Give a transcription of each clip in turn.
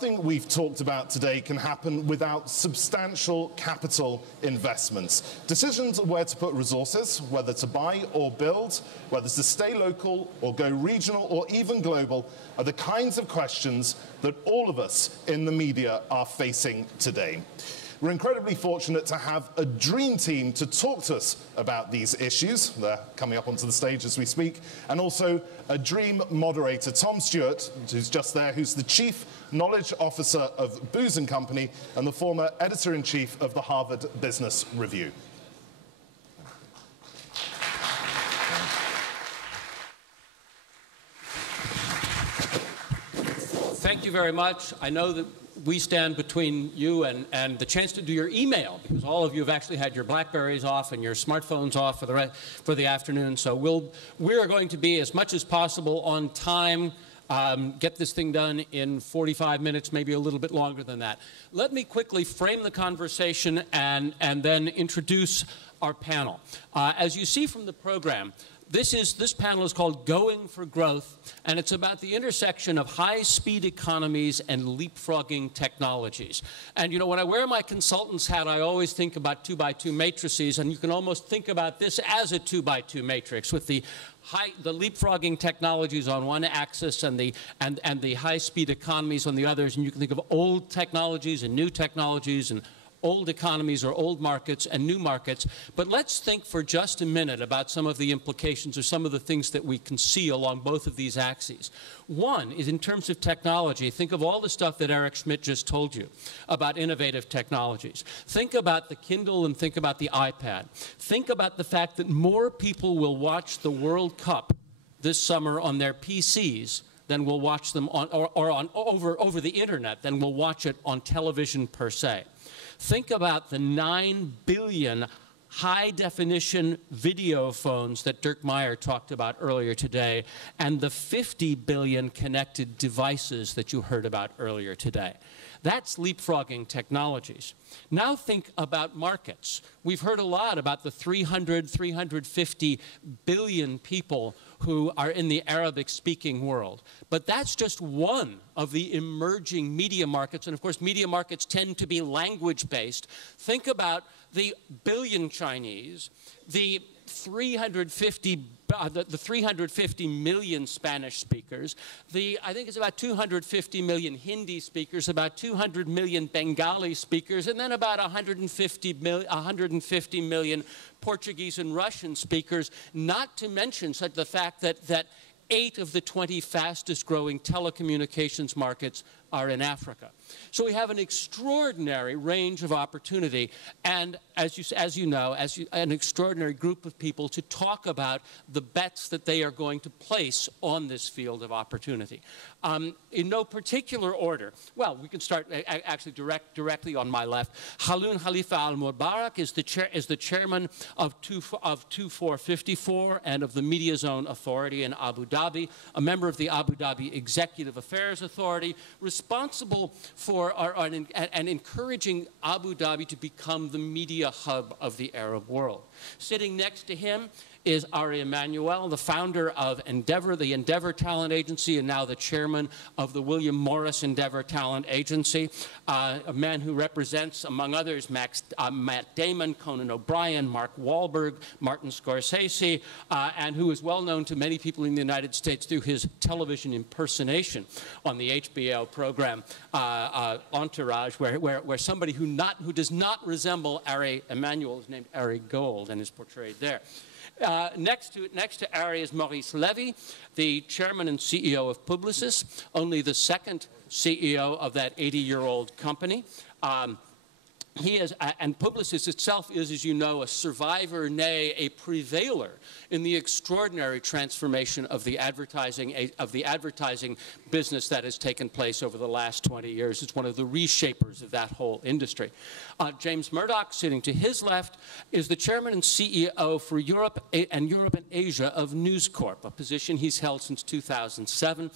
Nothing we've talked about today can happen without substantial capital investments. Decisions where to put resources, whether to buy or build, whether to stay local or go regional or even global, are the kinds of questions that all of us in the media are facing today. We're incredibly fortunate to have a dream team to talk to us about these issues. They're coming up onto the stage as we speak. And also a dream moderator, Tom Stewart, who's just there, who's the Chief Knowledge Officer of Booz & Company and the former Editor-in-Chief of the Harvard Business Review. Thank you very much. I know that we stand between you and the chance to do your email, because all of you have actually had your BlackBerries off and your smartphones off for the afternoon. So we're going to be, as much as possible, on time. Get this thing done in 45 minutes, maybe a little bit longer than that. Let me quickly frame the conversation and then introduce our panel. As you see from the program, this panel is called Going for Growth, and it's about the intersection of high-speed economies and leapfrogging technologies. And you know, when I wear my consultant's hat, I always think about 2x2 matrices, and you can almost think about this as a 2x2 matrix with the leapfrogging technologies on one axis and the high-speed economies on the others. And you can think of old technologies and new technologies and old economies or old markets and new markets. But let's think for just a minute about some of the implications or some of the things that we can see along both of these axes. One is in terms of technology. Think of all the stuff that Eric Schmidt just told you about innovative technologies. Think about the Kindle and think about the iPad. Think about the fact that more people will watch the World Cup this summer on their PCs than will watch them over the internet, than will watch it on television per se. Think about the 9 billion high-definition video phones that Dirk Meyer talked about earlier today, and the 50 billion connected devices that you heard about earlier today. That's leapfrogging technologies. Now think about markets. We've heard a lot about the 350 billion people who are in the Arabic-speaking world. But that's just one of the emerging media markets. And of course, media markets tend to be language-based. Think about the billion Chinese, the 350 million Spanish speakers, I think it's about 250 million Hindi speakers, about 200 million Bengali speakers, and then about 150 million Portuguese and Russian speakers, not to mention the fact that 8 of the 20 fastest growing telecommunications markets are in Africa. So we have an extraordinary range of opportunity, and as you know, an extraordinary group of people to talk about the bets that they are going to place on this field of opportunity. In no particular order, well, we can start actually directly on my left. Haloon Khalifa Al-Mubarak is the chairman of 2454 and of the Media Zone Authority in Abu Dhabi, a member of the Abu Dhabi Executive Affairs Authority, responsible for and encouraging Abu Dhabi to become the media hub of the Arab world. Sitting next to him is Ari Emanuel, the founder of Endeavor, the Endeavor Talent Agency, and now the chairman of the William Morris Endeavor Talent Agency, a man who represents, among others, Matt Damon, Conan O'Brien, Mark Wahlberg, Martin Scorsese, and who is well known to many people in the United States through his television impersonation on the HBO program Entourage, where somebody who does not resemble Ari Emanuel is named Ari Gold and is portrayed there. Next to Ari is Maurice Levy, the chairman and CEO of Publicis, only the second CEO of that 80-year-old company. And Publicis itself is, as you know, a survivor, nay, a prevailer in the extraordinary transformation of the advertising business that has taken place over the last 20 years. It's one of the reshapers of that whole industry. James Murdoch, sitting to his left, is the chairman and CEO for Europe and Asia of News Corp, a position he's held since 2007.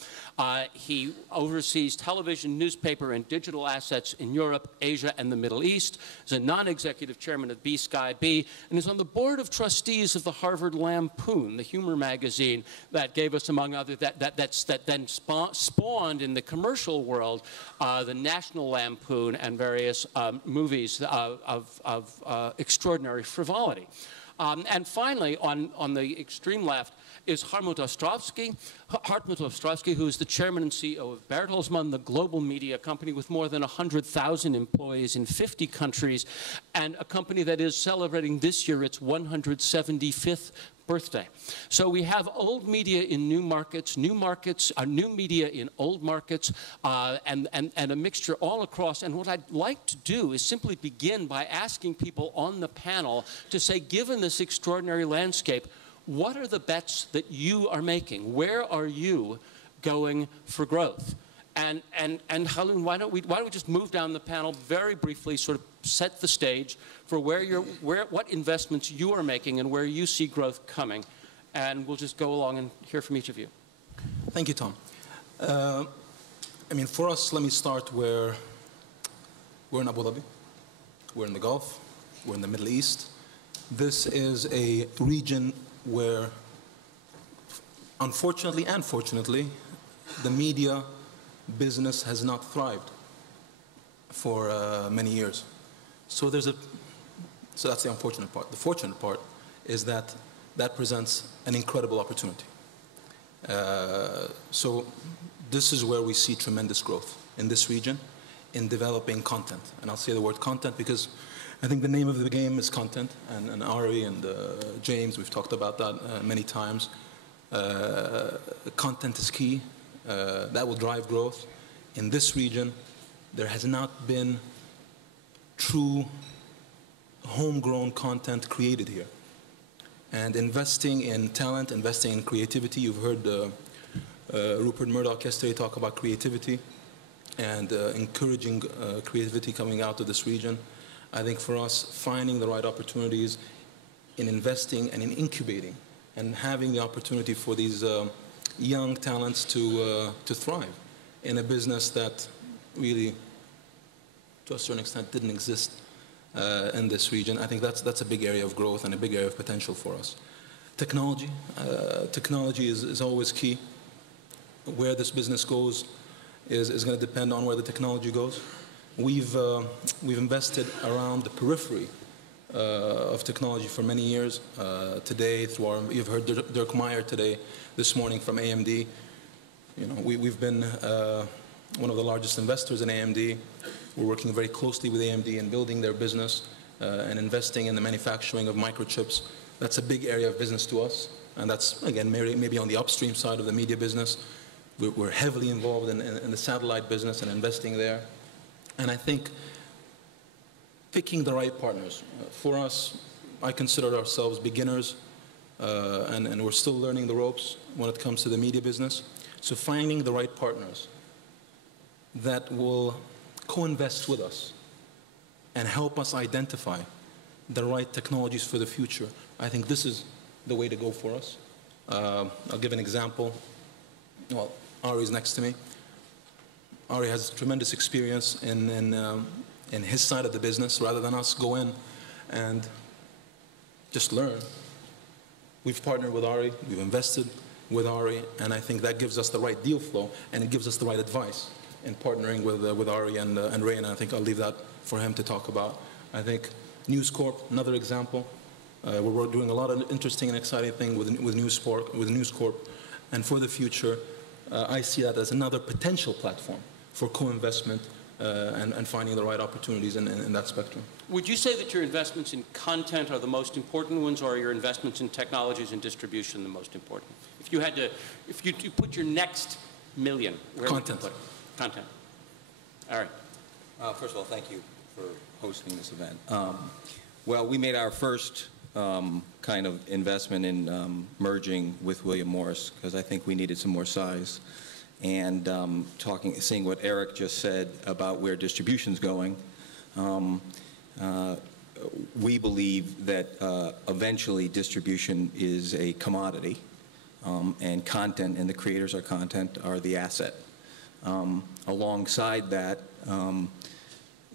He oversees television, newspaper, and digital assets in Europe, Asia, and the Middle East. East, is a non-executive chairman of B-Sky B, and is on the board of trustees of the Harvard Lampoon, the humor magazine that gave us, among other, that then spawned in the commercial world the National Lampoon and various movies of extraordinary frivolity. And finally, on the extreme left, is Hartmut Ostrovsky, who is the chairman and CEO of Bertelsmann, the global media company with more than 100,000 employees in 50 countries, and a company that is celebrating this year its 175th birthday. So we have old media in new markets, new media in old markets, and a mixture all across. And what I'd like to do is simply begin by asking people on the panel to say, given this extraordinary landscape, what are the bets that you are making? Where are you going for growth? And Haroon, why don't we just move down the panel very briefly, sort of set the stage for what investments you are making and where you see growth coming, and we'll just go along and hear from each of you. Thank you, Tom. I mean, for us, let me start where we're in Abu Dhabi, we're in the Gulf, we're in the Middle East. This is a region where, unfortunately and fortunately, the media business has not thrived for many years. So that's the unfortunate part. The fortunate part is that presents an incredible opportunity. So this is where we see tremendous growth in this region, in developing content. And I'll say the word content because I think the name of the game is content, and Ari and James, we've talked about that many times. Content is key. That will drive growth. In this region, there has not been true homegrown content created here. And investing in talent, investing in creativity, you've heard Rupert Murdoch yesterday talk about creativity and encouraging creativity coming out of this region. I think for us, finding the right opportunities in investing and in incubating and having the opportunity for these young talents to thrive in a business that really, to a certain extent, didn't exist in this region. I think that's a big area of growth and a big area of potential for us. Technology. Technology is always key. Where this business goes is going to depend on where the technology goes. We've invested around the periphery of technology for many years. Today, you've heard Dirk Meyer today, this morning from AMD. You know, we've been one of the largest investors in AMD. We're working very closely with AMD in building their business and investing in the manufacturing of microchips. That's a big area of business to us, and that's, again, maybe on the upstream side of the media business. We're heavily involved in the satellite business and investing there. And I think picking the right partners. For us, I consider ourselves beginners, and we're still learning the ropes when it comes to the media business. So finding the right partners that will co-invest with us and help us identify the right technologies for the future, I think this is the way to go for us. I'll give an example. Well, Ari's next to me. Ari has tremendous experience in his side of the business. Rather than us go in and just learn, we've partnered with Ari, we've invested with Ari, and I think that gives us the right deal flow, and it gives us the right advice in partnering with Ari and Ray, and I think I'll leave that for him to talk about. I think News Corp, another example. We're doing a lot of interesting and exciting things with News Corp, and for the future, I see that as another potential platform for co-investment and finding the right opportunities in that spectrum. Would you say that your investments in content are the most important ones, or are your investments in technologies and distribution the most important? If you had to, if you put your next million, where content. would you put it? Content. All right. First of all, thank you for hosting this event. Well, we made our first kind of investment in merging with William Morris because I think we needed some more size. And seeing what Eric just said about where distribution's going, we believe that eventually distribution is a commodity, and content and the creators of content are the asset. Alongside that,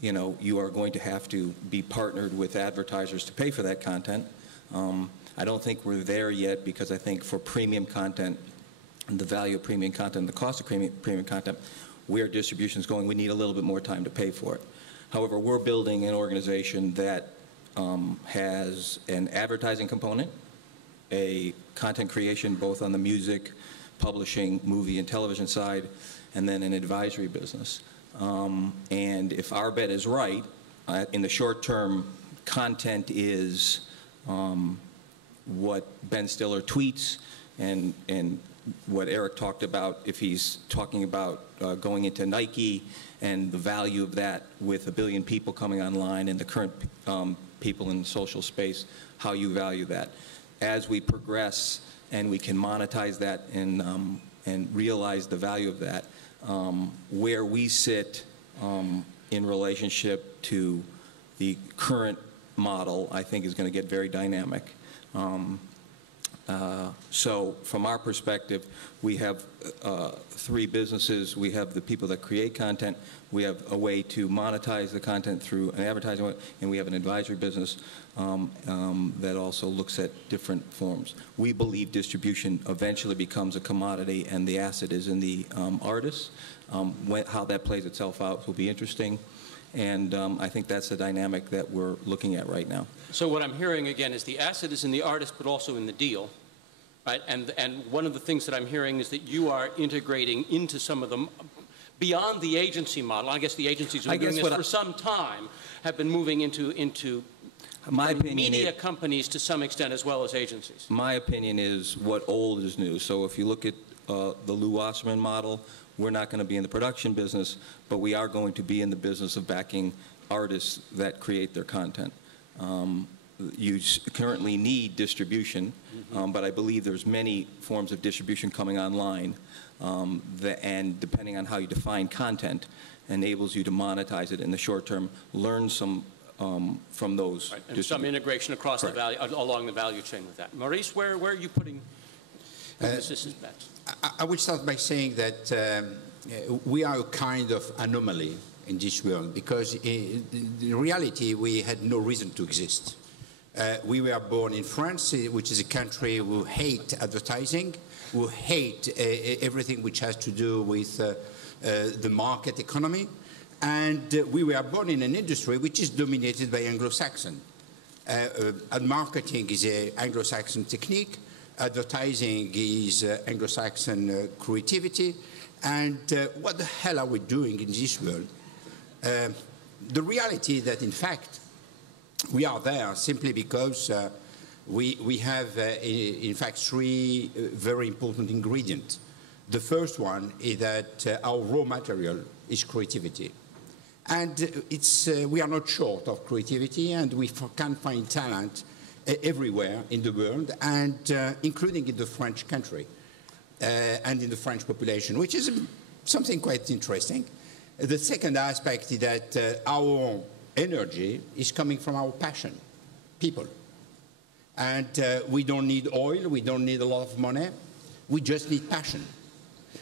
you know, you are going to have to be partnered with advertisers to pay for that content. I don't think we're there yet, because I think for premium content, the value of premium content, the cost of premium content, where distribution is going, we need a little bit more time to pay for it. However, we're building an organization that has an advertising component, a content creation both on the music, publishing, movie, and television side, and then an advisory business. And if our bet is right, in the short term, content is what Ben Stiller tweets and what Eric talked about, if he's talking about going into Nike and the value of that with 1 billion people coming online and the current people in social space, how you value that. As we progress and we can monetize that and realize the value of that, where we sit in relationship to the current model, I think is going to get very dynamic. So from our perspective, we have 3 businesses. We have the people that create content. We have a way to monetize the content through an advertising way, and we have an advisory business that also looks at different forms. We believe distribution eventually becomes a commodity, and the asset is in the artists. How that plays itself out will be interesting. And I think that's the dynamic that we're looking at right now. So what I'm hearing again is the asset is in the artist, but also in the deal, right? And one of the things that I'm hearing is that you are integrating into some of them beyond the agency model. I guess the agencies who are doing this for some time have been moving into my opinion, media companies to some extent as well as agencies. My opinion is what old is new. So if you look at the Lou Wasserman model, we're not going to be in the production business, but we are going to be in the business of backing artists that create their content. You currently need distribution, but I believe there's many forms of distribution coming online, and depending on how you define content, enables you to monetize it in the short term, learn some from those. Right. And some integration across the value, along the value chain with that. Maurice, where are you putting businesses bets? I would start by saying that we are a kind of anomaly in this world, because in reality we had no reason to exist. We were born in France, which is a country who hate advertising, who hate everything which has to do with the market economy, and we were born in an industry which is dominated by Anglo-Saxon. Marketing is an Anglo-Saxon technique. Advertising is Anglo-Saxon creativity, and what the hell are we doing in this world? The reality is that, in fact, we are there simply because we have, in fact, 3 very important ingredients. The first one is that our raw material is creativity. And we are not short of creativity, and we can find talent everywhere in the world, and including in the French country and in the French population, which is something quite interesting. The second aspect is that our energy is coming from our passion, people. And we don't need oil, we don't need a lot of money, we just need passion.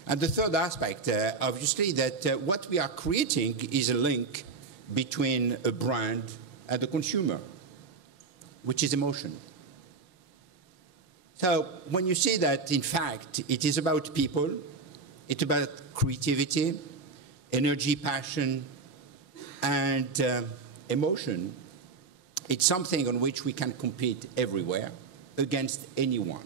And the third aspect, obviously, that what we are creating is a link between a brand and the consumer, which is emotion. So when you see that, in fact, it is about people, it's about creativity, energy, passion, and emotion, it's something on which we can compete everywhere against anyone.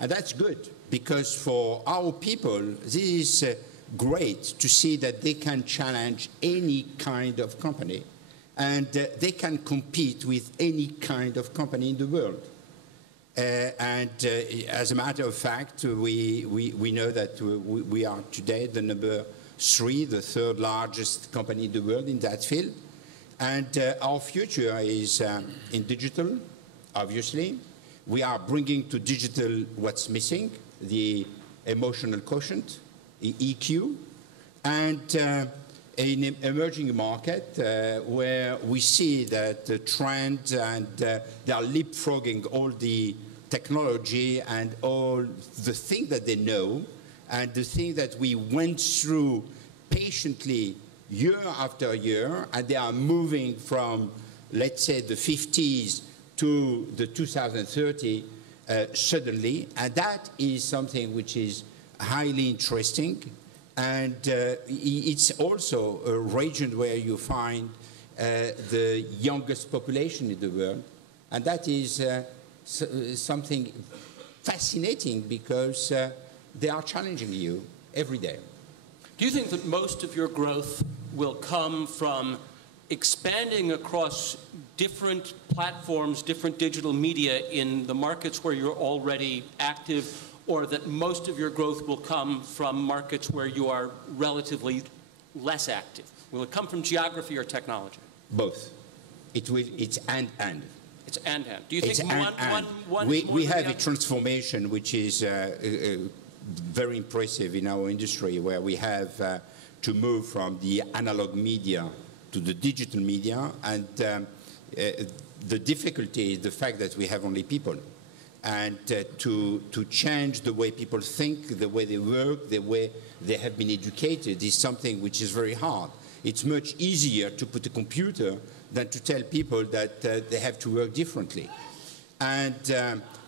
And that's good, because for our people, this is great to see that they can challenge any kind of company, and they can compete with any kind of company in the world. As a matter of fact, we know that we are today the number 3, the 3rd largest company in the world in that field. And our future is in digital, obviously. We are bringing to digital what's missing, the emotional quotient, the EQ, and in emerging market where we see that the trend and they are leapfrogging all the technology and all the things that they know and the things that we went through patiently year after year, and they are moving from, let's say, the 50s to the 2030 suddenly, and that is something which is highly interesting, and it's also a region where you find the youngest population in the world, and that is something fascinating because they are challenging you every day. Do you think that most of your growth will come from expanding across different platforms, different digital media in the markets where you're already active, or that most of your growth will come from markets where you are relatively less active? Will it come from geography or technology? Both. It's and. It's and. Do you think one we have a transformation which is very impressive in our industry, where we have to move from the analog media to the digital media, and the difficulty is the fact that we have only people, and to change the way people think, the way they work, the way they have been educated is something which is very hard. It's much easier to put a computer than to tell people that they have to work differently. And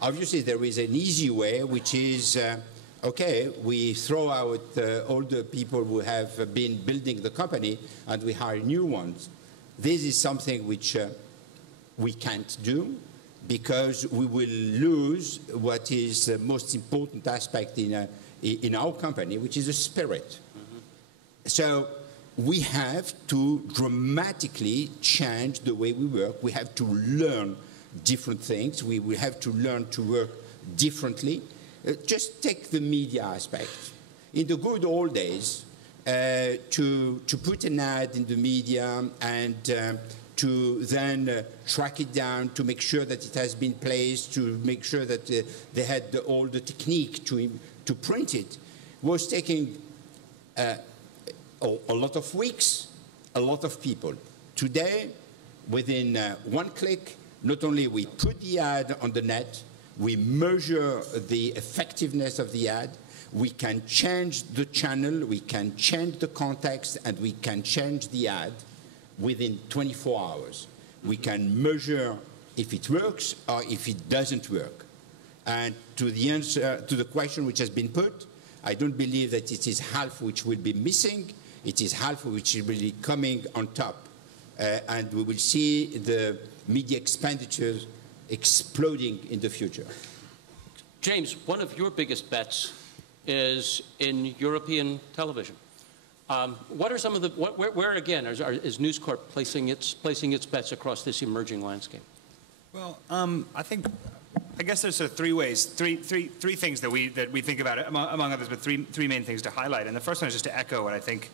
obviously there is an easy way, which is, okay, we throw out all the people who have been building the company and we hire new ones. This is something which we can't do, because we will lose what is the most important aspect in our company, which is the spirit. Mm-hmm. So we have to dramatically change the way we work. We have to learn different things. We will have to learn to work differently. Just take the media aspect. In the good old days, to put an ad in the media and to then track it down, to make sure that it has been placed, to make sure that they had all the technique to print it, was taking a lot of weeks, a lot of people. Today, within one click, not only we put the ad on the net, we measure the effectiveness of the ad, we can change the channel, we can change the context, and we can change the ad within 24 hours. We can measure if it works or if it doesn't work. And to the answer to the question which has been put, I don't believe that it is half which will be missing. It is half which will be coming on top. And we will see the media expenditures exploding in the future. James, one of your biggest bets is in European television. What are some of the, where again is News Corp placing its bets across this emerging landscape? Well, I guess there's sort of three things that we think about, among others, but three main things to highlight. And the first one is just to echo what I think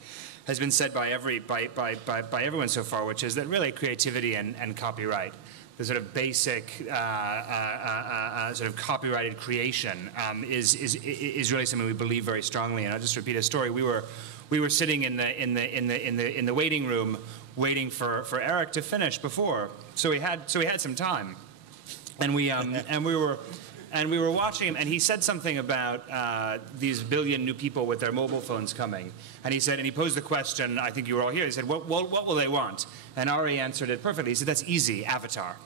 has been said by everyone so far, which is that really creativity and copyright, the sort of basic sort of copyrighted creation, is really something we believe very strongly. And I'll just repeat a story. We were sitting in the waiting room, waiting for Eric to finish before, so we had some time, and we were watching him, and he said something about these billion new people with their mobile phones coming, and he posed the question. I think you were all here. He said, "What will they want?" And Ari answered it perfectly. He said, "That's easy, Avatar."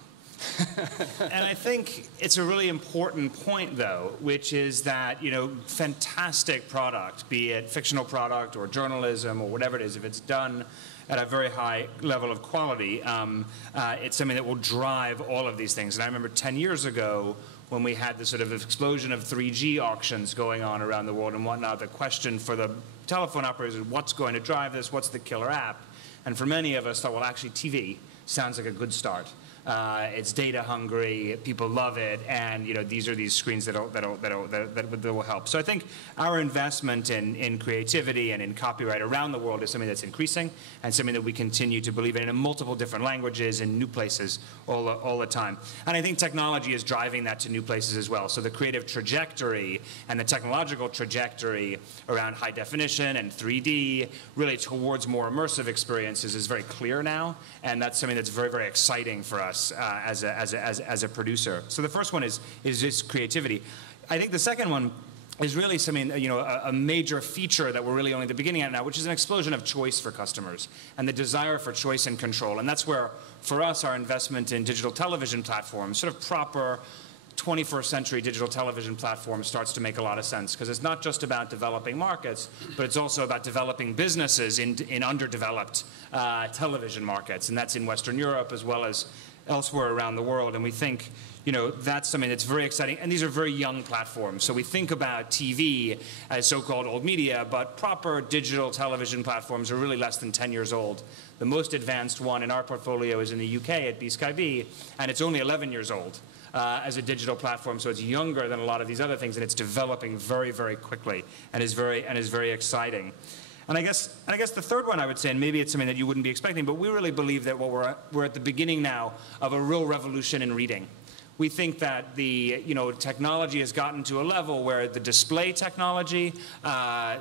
And I think it's a really important point, though, which is that, fantastic product, be it fictional product or journalism or whatever it is, if it's done at a very high level of quality, it's something that will drive all of these things. And I remember 10 years ago, when we had the sort of explosion of 3G auctions going on around the world and whatnot, the question for the telephone operators is, what's going to drive this? What's the killer app? And for many of us thought, well, actually, TV sounds like a good start. It's data hungry, people love it, and these are these screens that will help. So I think our investment in creativity and in copyright around the world is something that's increasing, and something that we continue to believe in multiple different languages and new places all the time. And I think technology is driving that to new places as well. So the creative trajectory and the technological trajectory around high definition and 3D, really towards more immersive experiences, is very clear now, and that's something that's very, very exciting for us as a producer. So the first one is just creativity. I think the second one is really something, a major feature that we're really only at the beginning at now, which is an explosion of choice for customers and the desire for choice and control. And that's where, for us, our investment in digital television platforms, sort of proper 21st century digital television platforms, starts to make a lot of sense, because it's not just about developing markets, but it's also about developing businesses in underdeveloped television markets. And that's in Western Europe as well as elsewhere around the world. And we think, that's something that's very exciting. And these are very young platforms. So we think about TV as so-called old media, but proper digital television platforms are really less than 10 years old. The most advanced one in our portfolio is in the UK at BSkyB, and it's only 11 years old as a digital platform. So it's younger than a lot of these other things, and it's developing very, very quickly and is very exciting. And I guess the third one I would say, and maybe it's something that you wouldn't be expecting, but we really believe that we're at the beginning now of a real revolution in reading. We think that the technology has gotten to a level where the display technology,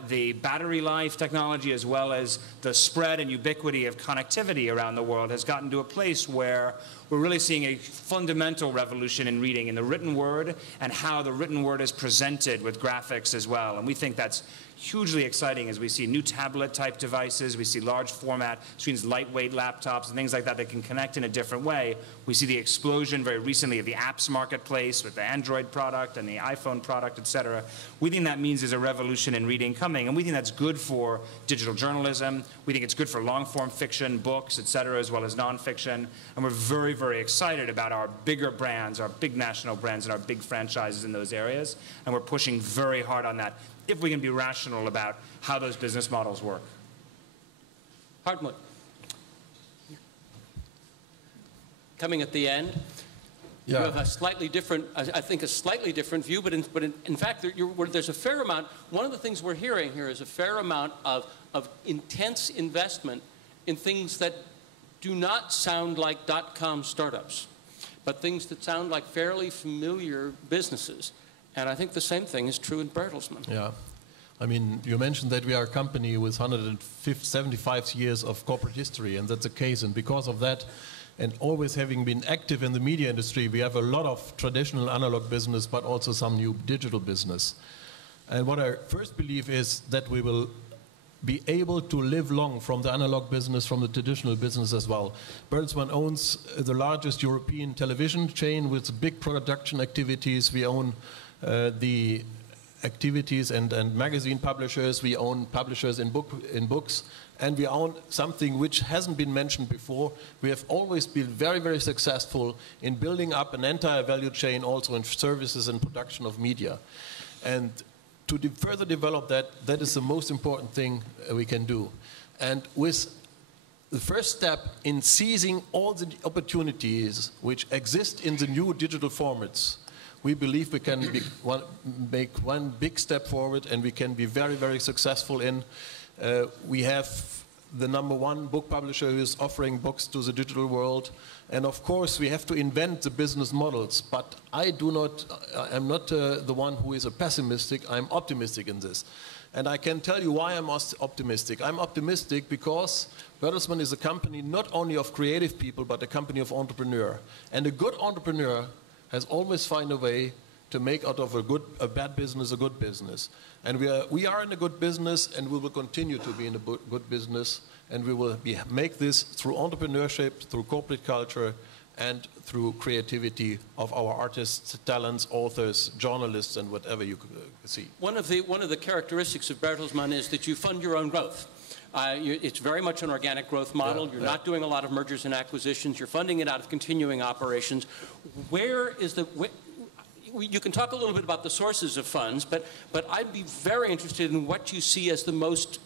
the battery life technology, as well as the spread and ubiquity of connectivity around the world has gotten to a place where we're really seeing a fundamental revolution in reading in the written word and how the written word is presented with graphics as well. And we think that's hugely exciting as we see new tablet-type devices, we see large format screens, lightweight laptops, and things like that that can connect in a different way. We see the explosion very recently of the apps marketplace with the Android product and the iPhone product, et cetera. We think that means there's a revolution in reading coming, and we think that's good for digital journalism. We think it's good for long-form fiction, books, et cetera, as well as nonfiction. And we're very, very excited about our bigger brands, our big national brands, and our big franchises in those areas. And we're pushing very hard on that, if we can be rational about how those business models work. Hartmut. Coming at the end, you have a slightly different, I think a slightly different view, but in fact, there's a fair amount. One of the things we're hearing here is a fair amount of intense investment in things that do not sound like dot-com startups, but things that sound like fairly familiar businesses. And I think the same thing is true in Bertelsmann. Yeah. I mean, you mentioned that we are a company with 175 years of corporate history, and that's the case. And because of that, and always having been active in the media industry, we have a lot of traditional analog business, but also some new digital business. And what I first believe is that we will be able to live long from the analog business, from the traditional business as well. Bertelsmann owns the largest European television chain with big production activities. We own the activities and magazine publishers. We own publishers in books. And we own something which hasn't been mentioned before. We have always been very, very successful in building up an entire value chain also in services and production of media. And to further develop that, that is the most important thing we can do. And with the first step in seizing all the opportunities which exist in the new digital formats, we believe we can make one big step forward, and we can be very, very successful in. We have the #1 book publisher who is offering books to the digital world. And of course, we have to invent the business models. But I'm not the one who is a pessimistic. I'm optimistic in this. And I can tell you why I'm optimistic. I'm optimistic because Bertelsmann is a company not only of creative people, but a company of entrepreneurs. And a good entrepreneur has always found a way to make out of a bad business a good business. And we are in a good business, and we will continue to be in a good business, and we will make this through entrepreneurship, through corporate culture, and through creativity of our artists, talents, authors, journalists, and whatever you see. One of the characteristics of Bertelsmann is that you fund your own growth. It's very much an organic growth model. You're not doing a lot of mergers and acquisitions. You're funding it out of continuing operations. You can talk a little bit about the sources of funds, but I'd be very interested in what you see as the most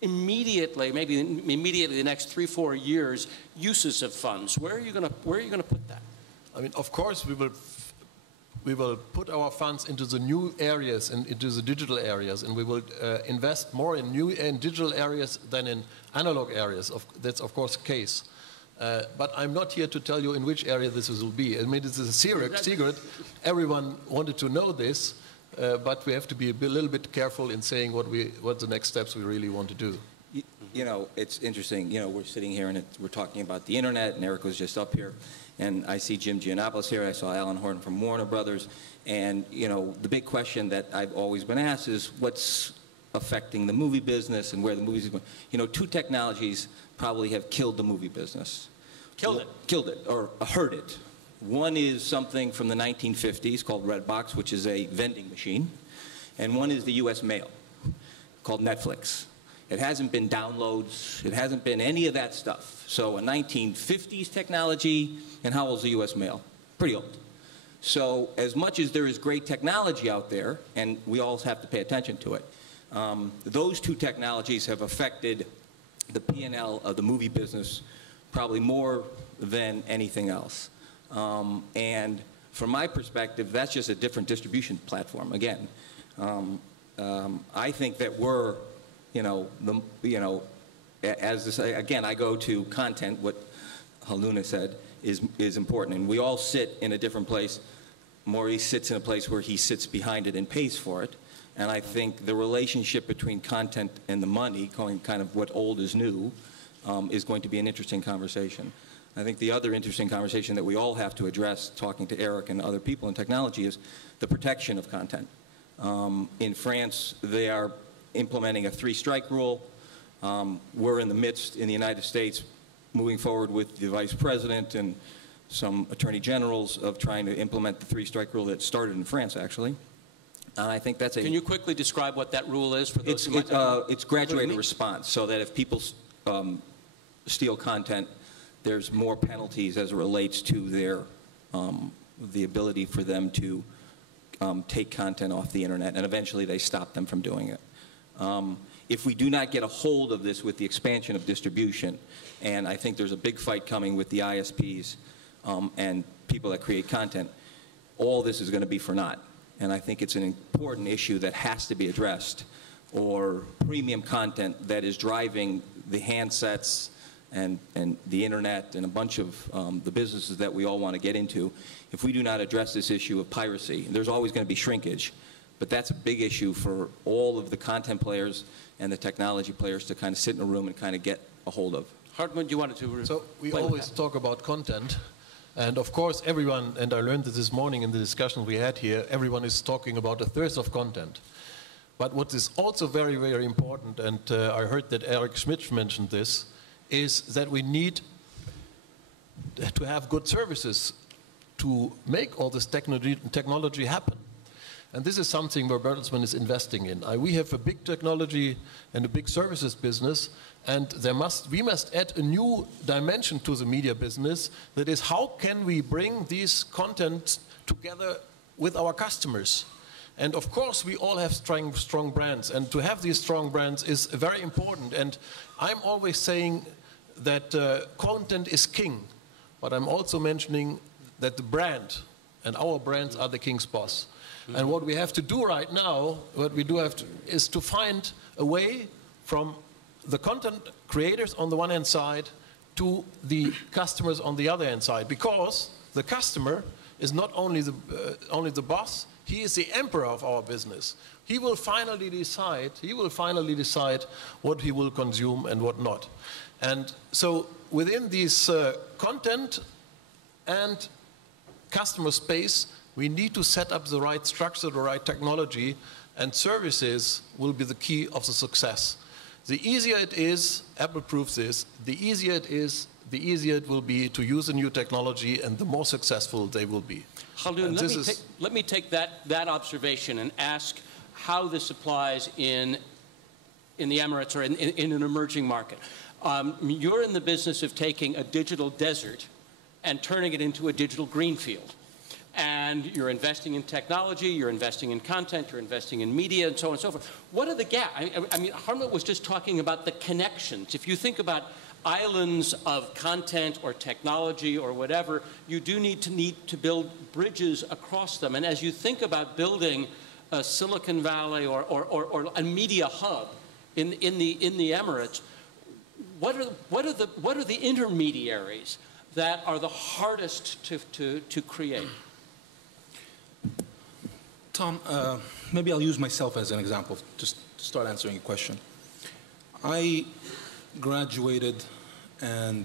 immediately the next 3-4 years, uses of funds. Where are you going to put that? I mean, of course, we will put our funds into the new areas and into the digital areas, and we will invest more in digital areas than in analog areas. That's of course the case. But I'm not here to tell you in which area this will be. I mean, this is a secret. Everyone wanted to know this, but we have to be a little bit careful in saying what the next steps we really want to do. you know, it's interesting. You know, we're sitting here and we're talking about the internet, and Eric was just up here, and I see Jim Giannopoulos here. I saw Alan Horton from Warner Brothers, and you know, the big question that I've always been asked is what's affecting the movie business and where the movies are going. You know, two technologies probably have killed the movie business. Killed it, or hurt it. One is something from the 1950s called Redbox, which is a vending machine, and one is the U.S. mail, called Netflix. It hasn't been downloads. It hasn't been any of that stuff. So a 1950s technology, and how old's the U.S. mail? Pretty old. So as much as there is great technology out there, and we all have to pay attention to it, those two technologies have affected the P&L of the movie business probably more than anything else. And from my perspective, that's just a different distribution platform. Again, I think that we're, as this, again, I go to content. What Haluna said is important, and we all sit in a different place. Maurice sits in a place where he sits behind it and pays for it. And I think the relationship between content and the money, going kind of what old is new, is going to be an interesting conversation. I think the other interesting conversation that we all have to address, talking to Eric and other people in technology, is the protection of content. In France, they are implementing a 3-strike rule. We're in the midst, in the United States, moving forward with the vice president and some attorney generals of trying to implement the 3-strike rule that started in France, actually. I think that's a... Can you quickly describe what that rule is for those who might... It's graduated response, so that if people steal content, there's more penalties as it relates to their the ability for them to take content off the internet, and eventually they stop them from doing it. If we do not get a hold of this with the expansion of distribution, and I think there's a big fight coming with the ISPs and people that create content, all this is going to be for naught. And I think it's an important issue that has to be addressed, or premium content that is driving the handsets and the internet and a bunch of the businesses that we all want to get into. If we do not address this issue of piracy, there's always going to be shrinkage, but that's a big issue for all of the content players and the technology players to kind of sit in a room and kind of get a hold of. Hartmut, you wanted to... So we always talk about content. And of course, everyone, and I learned this morning in the discussion we had here, everyone is talking about the thirst of content. But what is also very, very important, and I heard that Eric Schmidt mentioned this, is that we need to have good services to make all this technology happen. And this is something where Bertelsmann is investing in. We have a big technology and a big services business, and we must add a new dimension to the media business. That is, how can we bring these content together with our customers? And of course, we all have strong brands, and to have these strong brands is very important. And I'm always saying that content is king, but I'm also mentioning that the brand and our brands are the king's boss. Mm-hmm. And what we have to do right now, is to find a way from the content creators on the one hand side to the customers on the other hand side, because the customer is not only the boss, he is the emperor of our business. He will finally decide what he will consume and what not. And so within these content and customer space, we need to set up the right structure, the right technology, and services will be the key of the success. The easier it is, Apple proves this, the easier it is, the easier it will be to use a new technology, and the more successful they will be. Khaldun, let me take that observation and ask how this applies in the Emirates or in an emerging market. You're in the business of taking a digital desert and turning it into a digital greenfield. And you're investing in technology, you're investing in content, you're investing in media, and so on and so forth. What are the gaps? I mean, Hartmut was just talking about the connections. If you think about islands of content or technology or whatever, you do need to build bridges across them. And as you think about building a Silicon Valley or a media hub in the Emirates, what are the intermediaries that are the hardest to create? Tom, maybe I'll use myself as an example just to start answering your question. I graduated and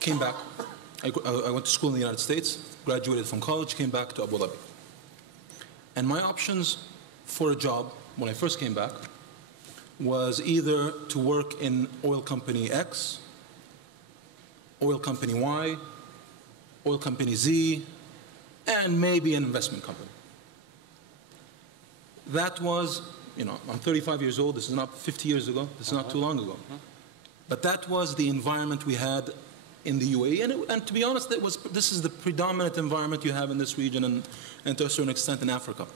came back. I went to school in the United States, graduated from college, came back to Abu Dhabi. And my options for a job when I first came back was either to work in oil company X, oil company Y, oil company Z, and maybe an investment company. That was, I'm 35 years old, this is not 50 years ago, this is not too long ago. But that was the environment we had in the UAE, and to be honest, this is the predominant environment you have in this region and to a certain extent in Africa.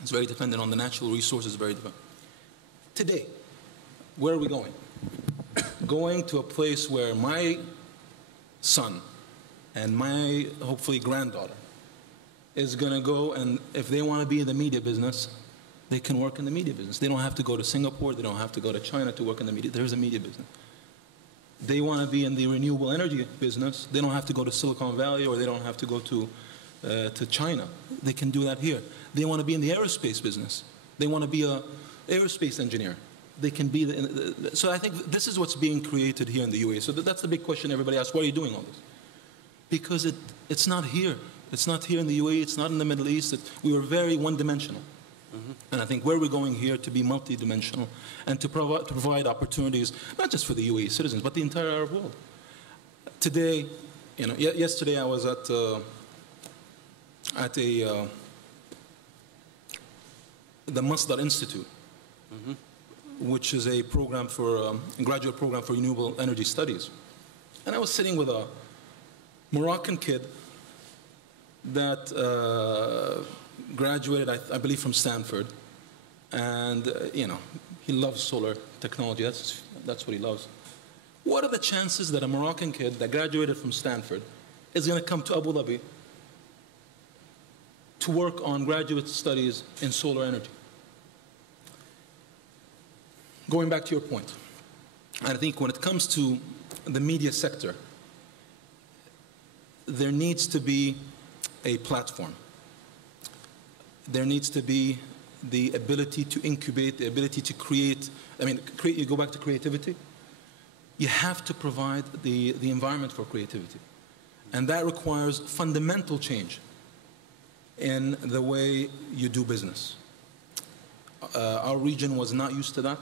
It's very dependent on the natural resources, very dependent. Today, where are we going? Going to a place where my son and my, hopefully, granddaughter is going to go, and if they want to be in the media business, they can work in the media business. They don't have to go to Singapore, they don't have to go to China to work in the media. There's a media business. They want to be in the renewable energy business, they don't have to go to Silicon Valley or they don't have to go to China. They can do that here. They want to be in the aerospace business. They want to be an aerospace engineer. They can be so I think this is what's being created here in the UAE. So that's the big question everybody asks, why are you doing all this? Because it's not here. It's not here in the UAE, it's not in the Middle East. We were very one-dimensional. And I think where we're going here to be multi-dimensional and to provide opportunities, not just for the UAE citizens, but the entire Arab world. Today, yesterday I was at the Masdar Institute, which is a program a graduate program for renewable energy studies. And I was sitting with a Moroccan kid that graduated, I believe, from Stanford, and he loves solar technology. That's what he loves. What are the chances that a Moroccan kid that graduated from Stanford is going to come to Abu Dhabi to work on graduate studies in solar energy? Going back to your point, I think when it comes to the media sector, there needs to be a platform. There needs to be the ability to incubate, the ability to create. You go back to creativity. You have to provide the environment for creativity. And that requires fundamental change in the way you do business. Our region was not used to that.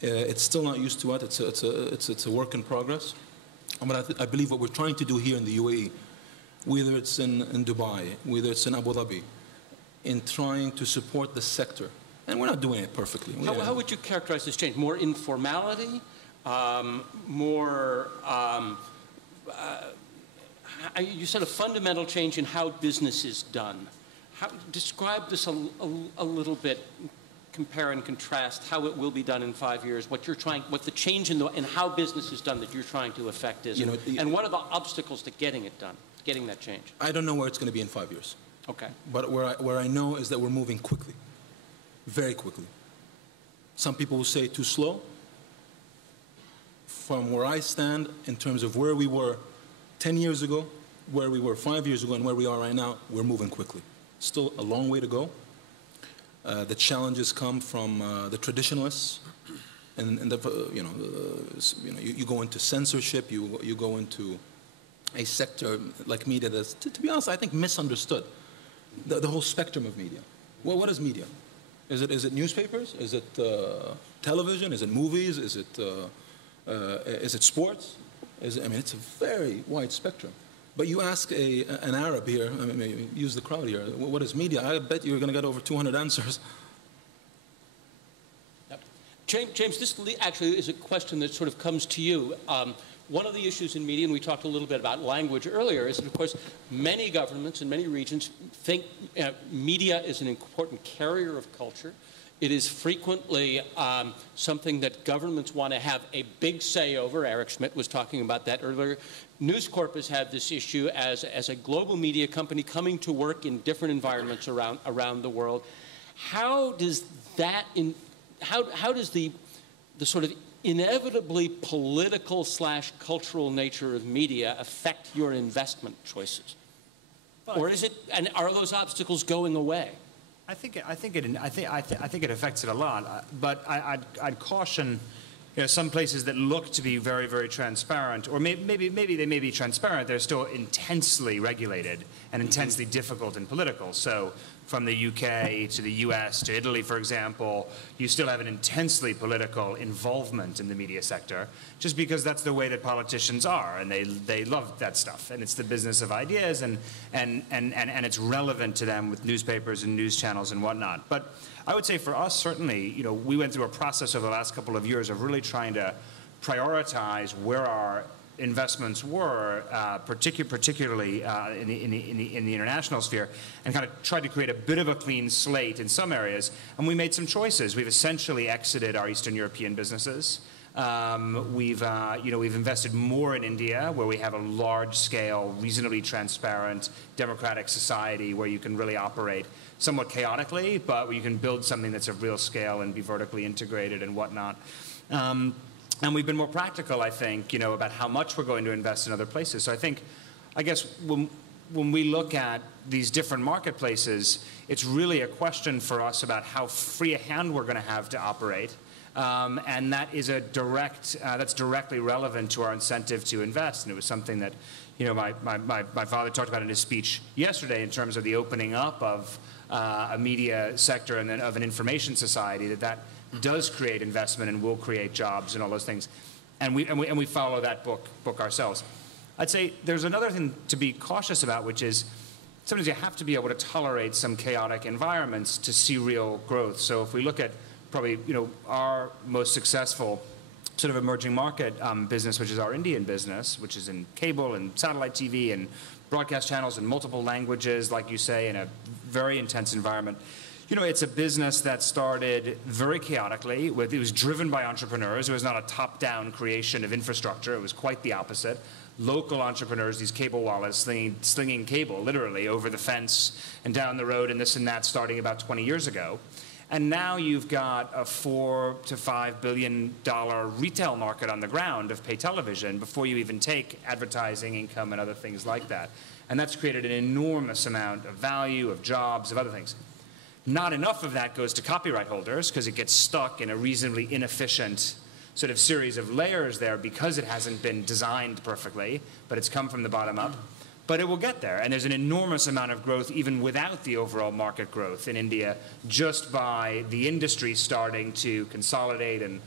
It's still not used to it. It's a work in progress. But I believe what we're trying to do here in the UAE, whether it's in Dubai, whether it's in Abu Dhabi, in trying to support the sector. And we're not doing it perfectly. How would you characterize this change? More informality? You said a fundamental change in how business is done. Describe this a little bit, compare and contrast how it will be done in 5 years, what the change in how business is done that you're trying to affect is, and what are the obstacles to getting it done, getting that change? I don't know where it's going to be in 5 years. Okay. But where I know is that we're moving quickly, very quickly. Some people will say too slow. From where I stand, in terms of where we were 10 years ago, where we were 5 years ago, and where we are right now, we're moving quickly. Still a long way to go. The challenges come from the traditionalists, and you go into censorship, you go into a sector like media that's, to be honest, I think misunderstood. The whole spectrum of media. Well, what is media? Is it newspapers? Is it television? Is it movies? Is it sports? It's a very wide spectrum. But you ask an Arab here, use the crowd here, what is media? I bet you're going to get over 200 answers. Yep. James, this actually is a question that sort of comes to you. One of the issues in media, and we talked a little bit about language earlier, is that, of course, many governments in many regions think media is an important carrier of culture. It is frequently something that governments want to have a big say over. Eric Schmidt was talking about that earlier. News Corp has had this issue as a global media company coming to work in different environments around the world. How does that, how does the sort of inevitably political / cultural nature of media affect your investment choices? Or is it, and are those obstacles going away? I think it affects it a lot, but I'd caution some places that look to be very, very transparent, or maybe they may be transparent, they're still intensely regulated and intensely difficult and political. So from the UK to the US to Italy, for example, you still have an intensely political involvement in the media sector, just because that's the way that politicians are, and they love that stuff, and it's the business of ideas, and it's relevant to them with newspapers and news channels and whatnot. But I would say for us, certainly, we went through a process over the last couple of years of really trying to prioritize where our investments were, particularly in the international sphere, and kind of tried to create a bit of a clean slate in some areas. And we made some choices. We've essentially exited our Eastern European businesses. We've invested more in India, where we have a large-scale, reasonably transparent, democratic society where you can really operate somewhat chaotically, but where you can build something that's of real scale and be vertically integrated and whatnot. And we've been more practical, I think, about how much we're going to invest in other places. So I guess when we look at these different marketplaces, it's really a question for us about how free a hand we're going to have to operate. And that is that's directly relevant to our incentive to invest. And it was something that, my father talked about in his speech yesterday in terms of the opening up of a media sector and then of an information society, that does create investment and will create jobs and all those things. And we follow that book ourselves. I'd say there's another thing to be cautious about, which is sometimes you have to be able to tolerate some chaotic environments to see real growth. So if we look at probably our most successful sort of emerging market business, which is our Indian business, which is in cable and satellite TV and broadcast channels in multiple languages, like you say, in a very intense environment. It's a business that started very chaotically. It was driven by entrepreneurs. It was not a top-down creation of infrastructure. It was quite the opposite. Local entrepreneurs, these cable wallahs, slinging cable literally over the fence and down the road and this and that, starting about 20 years ago. And now you've got a $4 to $5 billion retail market on the ground of pay television before you even take advertising income and other things like that. And that's created an enormous amount of value, of jobs, of other things. Not enough of that goes to copyright holders because it gets stuck in a reasonably inefficient sort of series of layers there because it hasn't been designed perfectly, but it's come from the bottom up. But it will get there, and there's an enormous amount of growth even without the overall market growth in India, just by the industry starting to consolidate and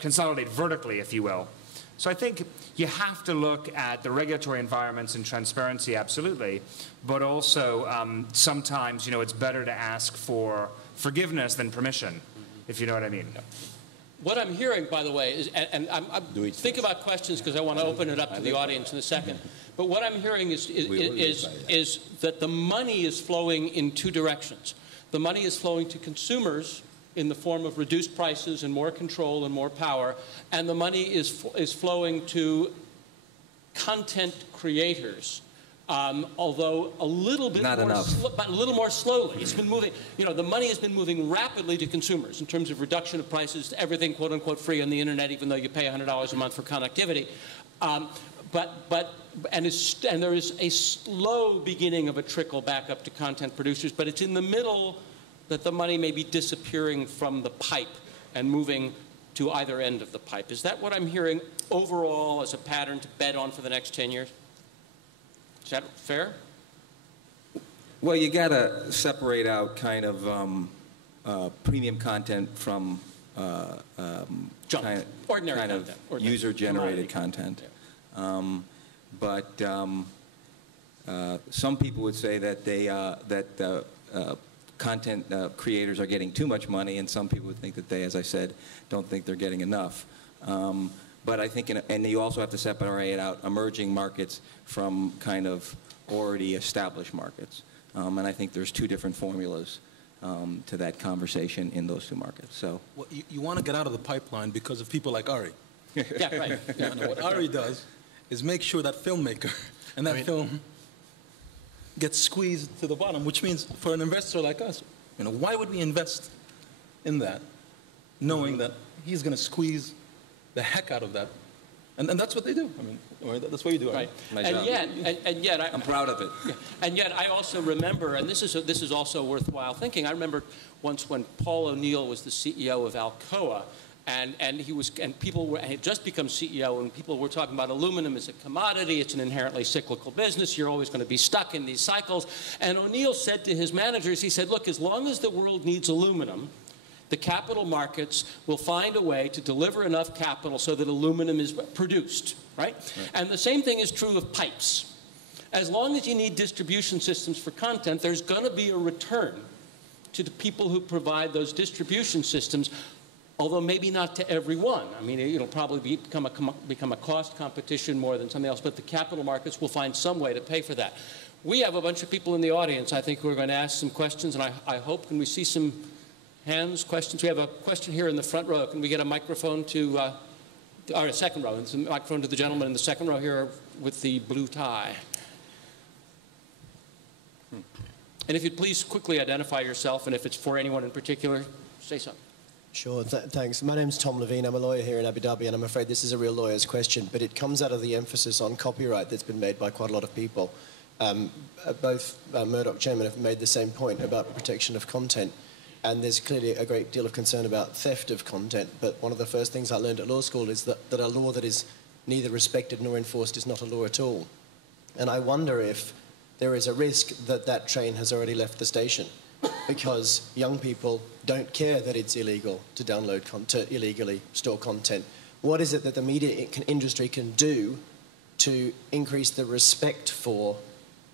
consolidate vertically, if you will. So I think you have to look at the regulatory environments and transparency, absolutely, but also sometimes, it's better to ask for forgiveness than permission, if you know what I mean. What I'm hearing, by the way, is, and think about questions because I want to open it up to the audience in a second. But what I'm hearing is that the money is flowing in two directions. The money is flowing to consumers in the form of reduced prices and more control and more power, and the money is flowing to content creators. Although a little bit but a little more slowly. It's been moving, the money has been moving rapidly to consumers in terms of reduction of prices, everything quote unquote free on the internet, even though you pay $100 a month for connectivity. And there is a slow beginning of a trickle back up to content producers, but it's in the middle that the money may be disappearing from the pipe and moving to either end of the pipe. Is that what I'm hearing overall as a pattern to bet on for the next 10 years? Is that fair? Well, you got to separate out kind of premium content from ordinary kind content, of user-generated content. Some people would say that content creators are getting too much money, and some people would think that they, as I said, don't think they're getting enough. But I think, and you also have to separate out emerging markets from kind of already established markets. And I think there's two different formulas to that conversation in those two markets. So, well, you want to get out of the pipeline because of people like Ari. Yeah, right. Yeah. What Ari does is make sure that filmmaker and that film gets squeezed to the bottom, which means for an investor like us, why would we invest in that, knowing that he's going to squeeze the heck out of that? And that's what they do. That's what you do. Right. And yet, I'm proud of it. Yeah. And yet, I also remember, and this is also worthwhile thinking. I remember once when Paul O'Neill was the CEO of Alcoa, And people had just become CEO, and people were talking about aluminum as a commodity. It's an inherently cyclical business. You're always going to be stuck in these cycles. And O'Neill said to his managers, he said, look, as long as the world needs aluminum, the capital markets will find a way to deliver enough capital so that aluminum is produced, right? And the same thing is true of pipes. As long as you need distribution systems for content, there's going to be a return to the people who provide those distribution systems, although maybe not to everyone. I mean, it'll probably become a cost competition more than something else, but the capital markets will find some way to pay for that. We have a bunch of people in the audience, I think, who are going to ask some questions, and I hope, can we see some hands, questions? We have a question here in the front row. Can we get a microphone to, or a second row, it's a microphone to the gentleman in the second row here with the blue tie. And if you'd please quickly identify yourself, and if it's for anyone in particular, say something. Sure, thanks. My name's Tom Levine. I'm a lawyer here in Abu Dhabi, and I'm afraid this is a real lawyer's question, but it comes out of the emphasis on copyright that's been made by quite a lot of people. Both Murdoch chairmen have made the same point about protection of content. And there's clearly a great deal of concern about theft of content. But one of the first things I learned at law school is that a law that is neither respected nor enforced is not a law at all. And I wonder if there is a risk that that train has already left the station because young people don't care that it's illegal to download to illegally store content. What is it that the media industry can do to increase the respect for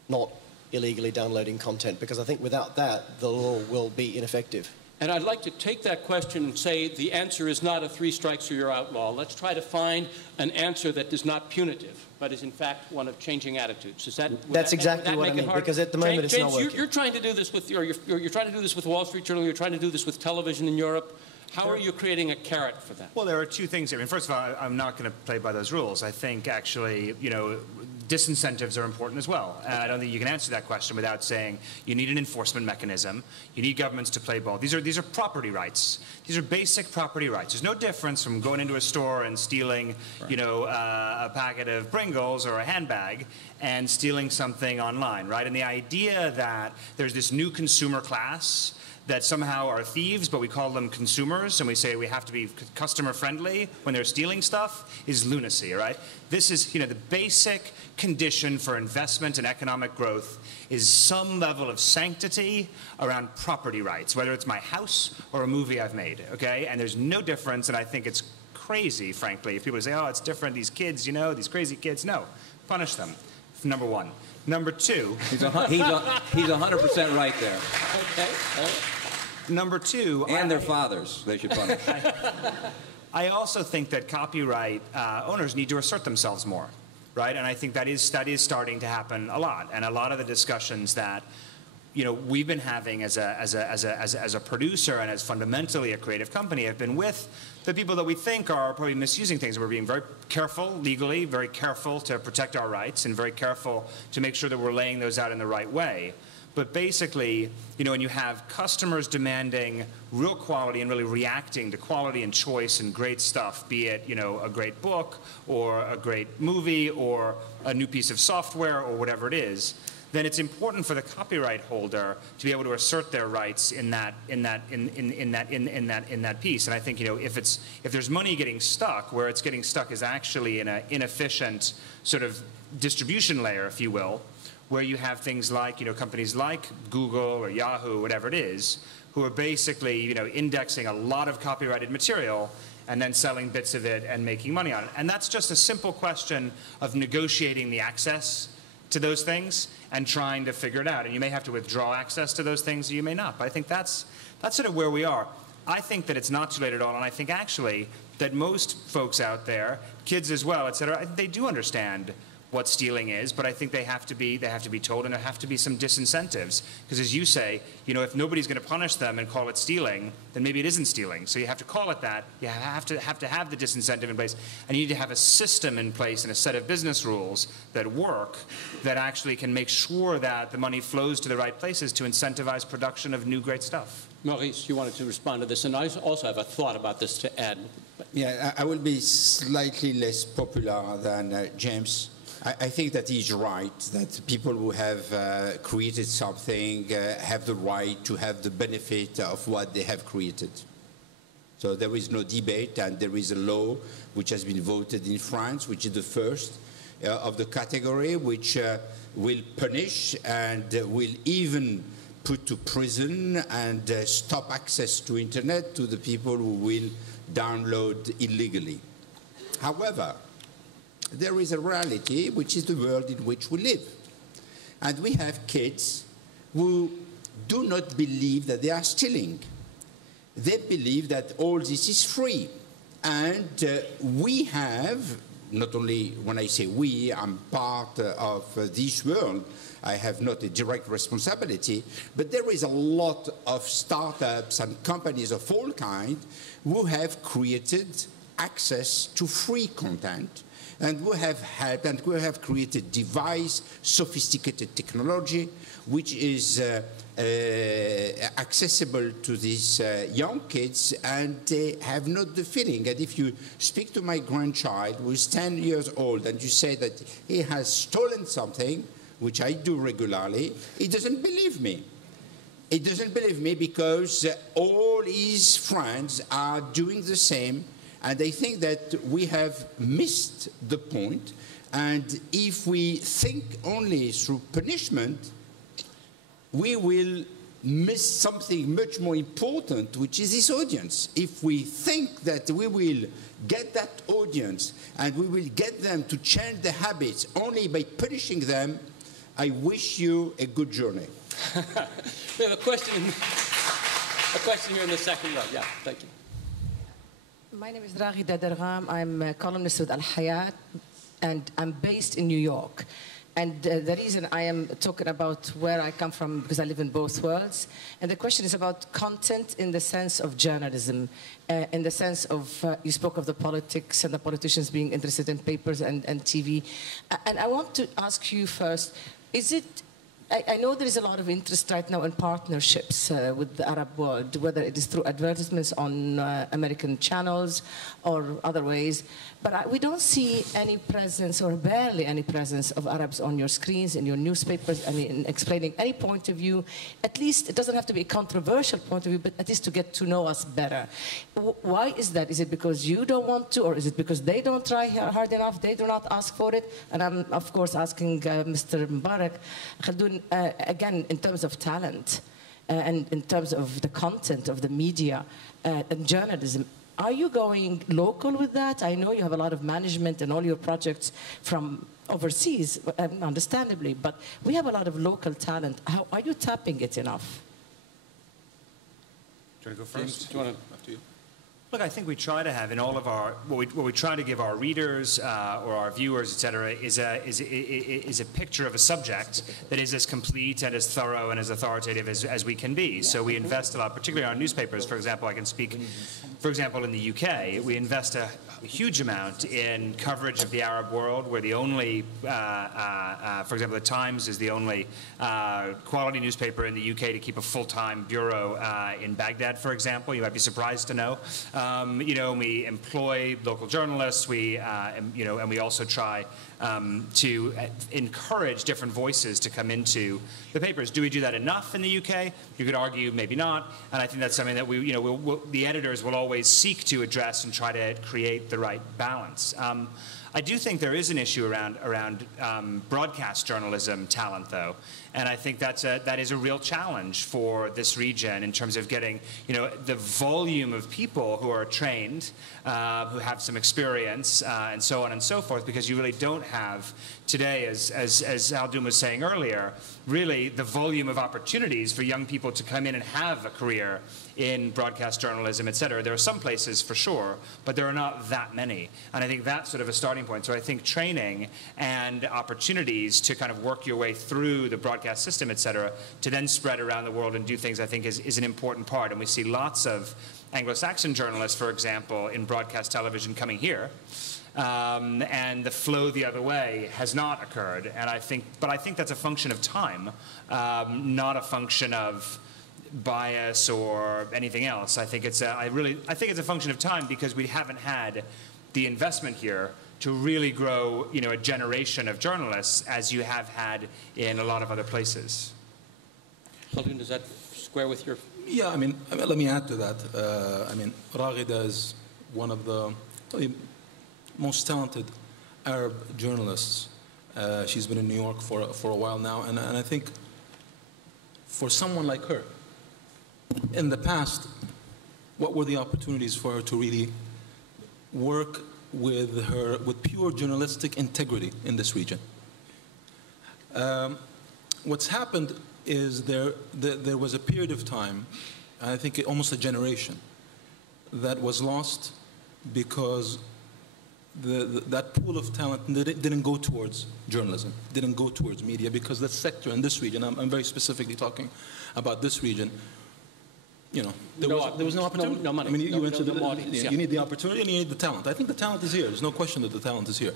not illegally downloading content? Because I think without that, the law will be ineffective. And I'd like to take that question and say the answer is not a 3 strikes or you're outlaw. Let's try to find an answer that is not punitive, but is in fact one of changing attitudes. Is that? That's exactly what I mean. Because at the moment James, it's not working. You're trying to do this with you're trying to do this with Wall Street Journal. You're trying to do this with television in Europe. How are you creating a carrot for that? Well, there are two things here. I mean, first of all, I'm not going to play by those rules. I think actually, disincentives are important as well. And I don't think you can answer that question without saying you need an enforcement mechanism. You need governments to play ball. These are property rights. These are basic property rights. There's no difference from going into a store and stealing, a packet of Pringles or a handbag and stealing something online, right? And the idea that there's this new consumer class that somehow are thieves, but we call them consumers, and we say we have to be customer friendly when they're stealing stuff, is lunacy, right? This is, the basic condition for investment and economic growth is some level of sanctity around property rights, whether it's my house or a movie I've made, okay? And there's no difference, and I think it's crazy, frankly, if people say, oh, it's different, these kids, these crazy kids. No, punish them, number one. Number two. He's 100% right there. Okay. Number two. And their fathers, they should punish. I also think that copyright owners need to assert themselves more, right? And I think that is starting to happen a lot. And a lot of the discussions that we've been having as a producer and as fundamentally a creative company have been with the people that we think are probably misusing things. We're being very careful legally, very careful to protect our rights, and very careful to make sure that we're laying those out in the right way. But basically, when you have customers demanding real quality and really reacting to quality and choice and great stuff, be it, a great book or a great movie or a new piece of software or whatever it is, then it's important for the copyright holder to be able to assert their rights in that piece. And I think if there's money getting stuck, where it's getting stuck is actually in an inefficient sort of distribution layer, if you will, where you have things like companies like Google or Yahoo, whatever it is, who are basically indexing a lot of copyrighted material and then selling bits of it and making money on it. And that's just a simple question of negotiating the access to those things and trying to figure it out. And you may have to withdraw access to those things, or you may not. But I think that's sort of where we are. I think that it's not too late at all, and I think actually that most folks out there, kids as well, et cetera, they do understand what stealing is, but I think they have to be told, and there have to be some disincentives. Because as you say, if nobody's going to punish them and call it stealing, then maybe it isn't stealing. So you have to call it that. You have to have the disincentive in place, and you need to have a system in place and a set of business rules that work, that actually can make sure that the money flows to the right places to incentivize production of new great stuff. Maurice, you wanted to respond to this, and I also have a thought about this to add. Yeah, I will be slightly less popular than James. I think that he's right, that people who have created something have the right to have the benefit of what they have created. So there is no debate, and there is a law which has been voted in France, which is the first of the category, which will punish and will even put to prison and stop access to internet to the people who will download illegally. However, there is a reality, which is the world in which we live. And we have kids who do not believe that they are stealing. They believe that all this is free. And we have, not only when I say we, I'm part of this world, I have not a direct responsibility, but there is a lot of startups and companies of all kinds who have created access to free content, and who have helped and who have created device, sophisticated technology, which is accessible to these young kids, and they have not the feeling. And if you speak to my grandchild, who is 10 years old, and you say that he has stolen something, which I do regularly, he doesn't believe me. He doesn't believe me because all his friends are doing the same, and they think that we have missed the point. And if we think only through punishment, we will miss something much more important, which is this audience. If we think that we will get that audience and we will get them to change their habits only by punishing them, I wish you a good journey. We have a question here in the second row. Yeah, thank you. My name is Raghida Dargham. I'm a columnist with Al Hayat, and I'm based in New York. And the reason I am talking about where I come from, because I live in both worlds, and the question is about content in the sense of journalism, in the sense of, you spoke of the politics and the politicians being interested in papers and TV. And I want to ask you first, is it, I know there is a lot of interest right now in partnerships with the Arab world, whether it is through advertisements on American channels or other ways, but we don't see any presence, or barely any presence, of Arabs on your screens, in your newspapers, I mean, in explaining any point of view. At least, it doesn't have to be a controversial point of view, but at least to get to know us better. Why is that? Is it because you don't want to, or is it because they don't try hard enough, they do not ask for it? And I'm, of course, asking Mr. Mubarak, Khaldoun, again, in terms of talent, and in terms of the content of the media and journalism, are you going local with that? I know you have a lot of management and all your projects from overseas, understandably, but we have a lot of local talent. How are you tapping it enough? Do you want to go first? Do you want to, after you? Look, I think we try to have in all of our, what we try to give our readers or our viewers, et cetera, is a picture of a subject that is as complete and as thorough and as authoritative as we can be. So we invest a lot, particularly in our newspapers. For example, I can speak, for example, in the UK, we invest a huge amount in coverage of the Arab world. We're the only, for example, the Times is the only quality newspaper in the UK to keep a full-time bureau in Baghdad, for example. You might be surprised to know. You know, we employ local journalists. We, you know, and we also try to encourage different voices to come into the papers. Do we do that enough in the UK? You could argue maybe not. And I think that's something that we, you know, the editors will always seek to address and try to create the right balance. I do think there is an issue around broadcast journalism talent, though, and I think that is a real challenge for this region in terms of getting, you know, the volume of people who are trained, who have some experience, and so on and so forth, because you really don't have today, as Khaldoun was saying earlier, really the volume of opportunities for young people to come in and have a career in broadcast journalism, et cetera. There are some places for sure, but there are not that many. And I think that's sort of a starting point. So I think training and opportunities to kind of work your way through the broadcast system, et cetera, to then spread around the world and do things, I think is an important part. And we see lots of Anglo-Saxon journalists, for example, in broadcast television coming here. And the flow the other way has not occurred. And I think that's a function of time, not a function of bias or anything else. I think it's a function of time, because we haven't had the investment here to really grow, you know, a generation of journalists as you have had in a lot of other places. Khaldoun, does that square with your Yeah, I mean, let me add to that. I mean, Raghida is one of the most talented Arab journalists. She's been in New York for a while now, and I think for someone like her, in the past, what were the opportunities for her to really work with pure journalistic integrity in this region? What's happened is there was a period of time, I think almost a generation, that was lost because that pool of talent didn't go towards journalism, didn't go towards media, because that sector in this region, I'm very specifically talking about this region, you know, there was no opportunity. No money. I mean, you went to the audience, you need the opportunity and you need the talent. I think the talent is here. There's no question that the talent is here.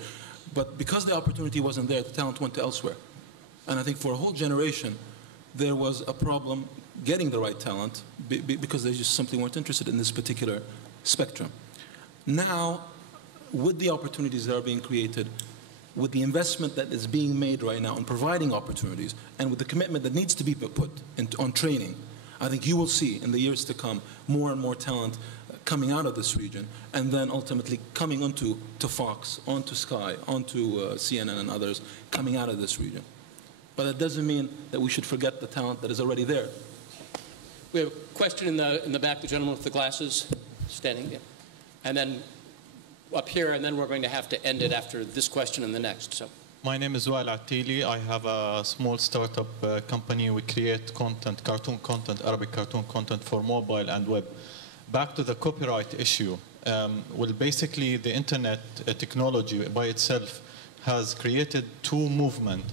But because the opportunity wasn't there, the talent went to elsewhere. And I think for a whole generation, there was a problem getting the right talent because they just simply weren't interested in this particular spectrum. Now, with the opportunities that are being created, with the investment that is being made right now in providing opportunities, and with the commitment that needs to be put on training, I think you will see in the years to come more and more talent coming out of this region, and then ultimately coming onto Fox, onto Sky, onto CNN and others, coming out of this region. But that doesn't mean that we should forget the talent that is already there. We have a question in the back, the gentleman with the glasses standing there. And then up here, and then we're going to have to end it after this question and the next. So. My name is Wael Attili. I have a small startup company. We create content, cartoon content, Arabic cartoon content for mobile and web. Back to the copyright issue. Well, basically, the internet technology by itself has created two movements,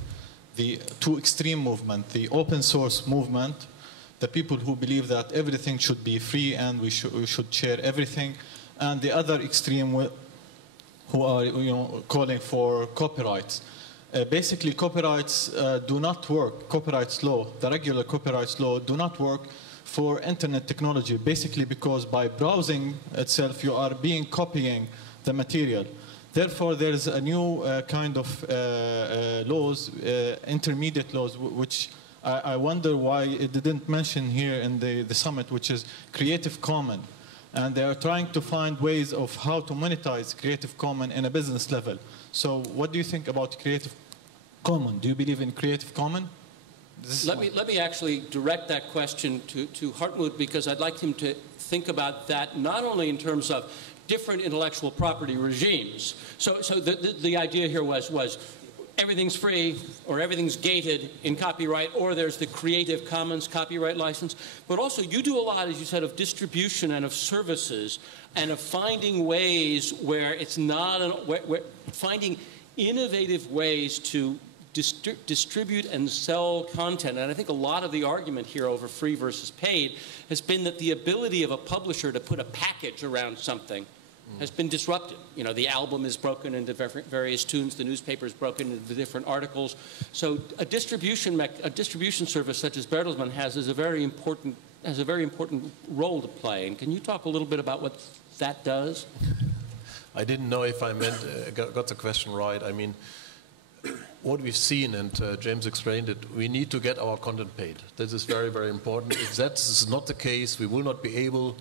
the two extreme movements, the open source movement, the people who believe that everything should be free and we should share everything, and the other extreme who are calling for copyrights. Basically, copyrights do not work. Copyrights law, the regular copyrights law, do not work for internet technology, basically because by browsing itself, you are copying the material. Therefore, there is a new kind of laws, intermediate laws, which I wonder why it didn't mention here in the summit, which is Creative Commons. And they are trying to find ways of how to monetize Creative Commons in a business level. So what do you think about Creative Commons? Do you believe in Creative Commons? Let me actually direct that question to Hartmut, because I'd like him to think about that not only in terms of different intellectual property regimes. So the idea here was everything's free or everything's gated in copyright, or there's the Creative Commons copyright license. But also you do a lot, as you said, of distribution and of services and of finding ways where it's not, finding innovative ways to distribute and sell content. And I think a lot of the argument here over free versus paid has been that the ability of a publisher to put a package around something has been disrupted. You know, the album is broken into various tunes, the newspaper is broken into different articles. So a distribution service such as Bertelsmann has is a very important role to play. And can you talk a little bit about what that does? I didn't know if I got the question right. I mean, what we've seen, and James explained it, we need to get our content paid. This is very, very important. If that is not the case, we will not be able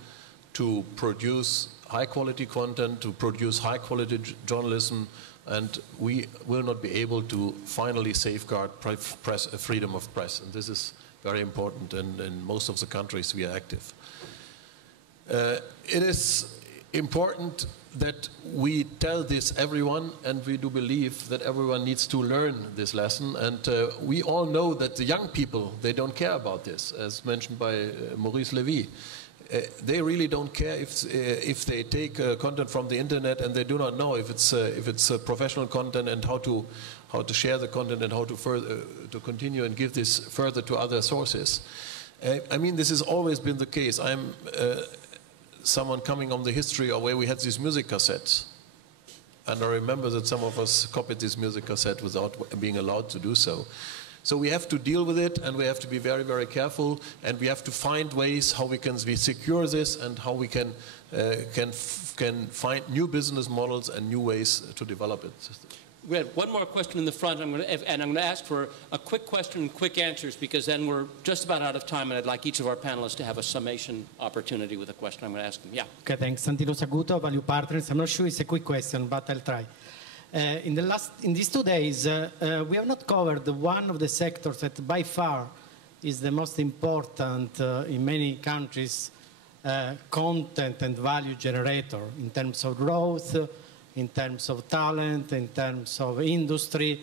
to produce high-quality content, to produce high-quality journalism, and we will not be able to finally safeguard freedom of press. And this is very important in most of the countries we are active. It is important that we tell this everyone, and we do believe that everyone needs to learn this lesson. And we all know that the young people, they don't care about this, as mentioned by Maurice Levy. They really don't care if they take content from the internet and they do not know if it's professional content and how to share the content and how to continue and give this further to other sources. I mean, this has always been the case. I'm someone coming on the history of where we had these music cassettes. And I remember that some of us copied this music cassette without being allowed to do so. So we have to deal with it, and we have to be very, very careful, and we have to find ways how we can secure this and how we can find new business models and new ways to develop it. We had one more question in the front, and I'm going to ask for a quick question and quick answers, because then we're just about out of time, and I'd like each of our panelists to have a summation opportunity with a question I'm going to ask them. Yeah. Okay, thanks. Santino Saguto, Value Partners. I'm not sure it's a quick question, but I'll try. In these 2 days, we have not covered one of the sectors that by far is the most important in many countries, content and value generator in terms of growth, in terms of talent, in terms of industry,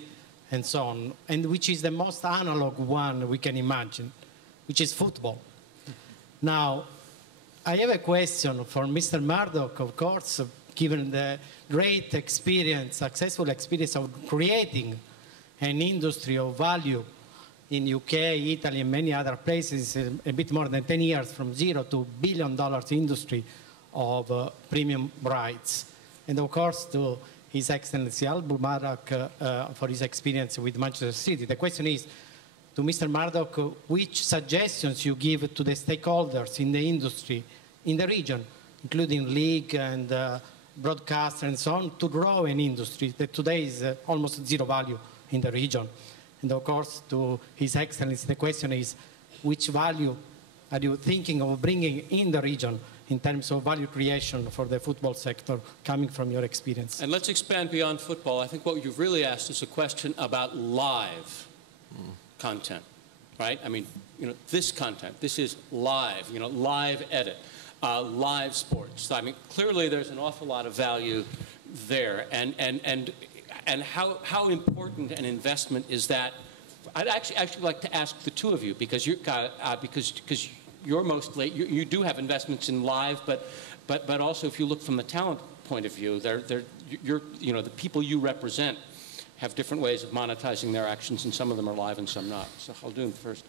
and so on, and which is the most analog one we can imagine, which is football. Now, I have a question for Mr. Murdoch, of course, given the great experience, successful experience of creating an industry of value in UK, Italy, and many other places, a bit more than 10 years, from zero to $1 billion industry of premium rights. And of course, to His Excellency Al Mubarak for his experience with Manchester City. The question is, to Mr. Murdoch, which suggestions you give to the stakeholders in the industry, in the region, including league and broadcaster and so on, to grow an industry that today is almost zero value in the region? And of course, to His Excellency, the question is, which value are you thinking of bringing in the region in terms of value creation for the football sector coming from your experience? And let's expand beyond football. I think what you've really asked is a question about live content, right? I mean, this content, this is live, live edit, live sports. I mean, clearly there's an awful lot of value there. And how important an investment is that? I'd actually like to ask the two of you, because you're mostly, you do have investments in live, but also if you look from the talent point of view, the people you represent have different ways of monetizing their actions, and some of them are live and some not. So I'll do them first.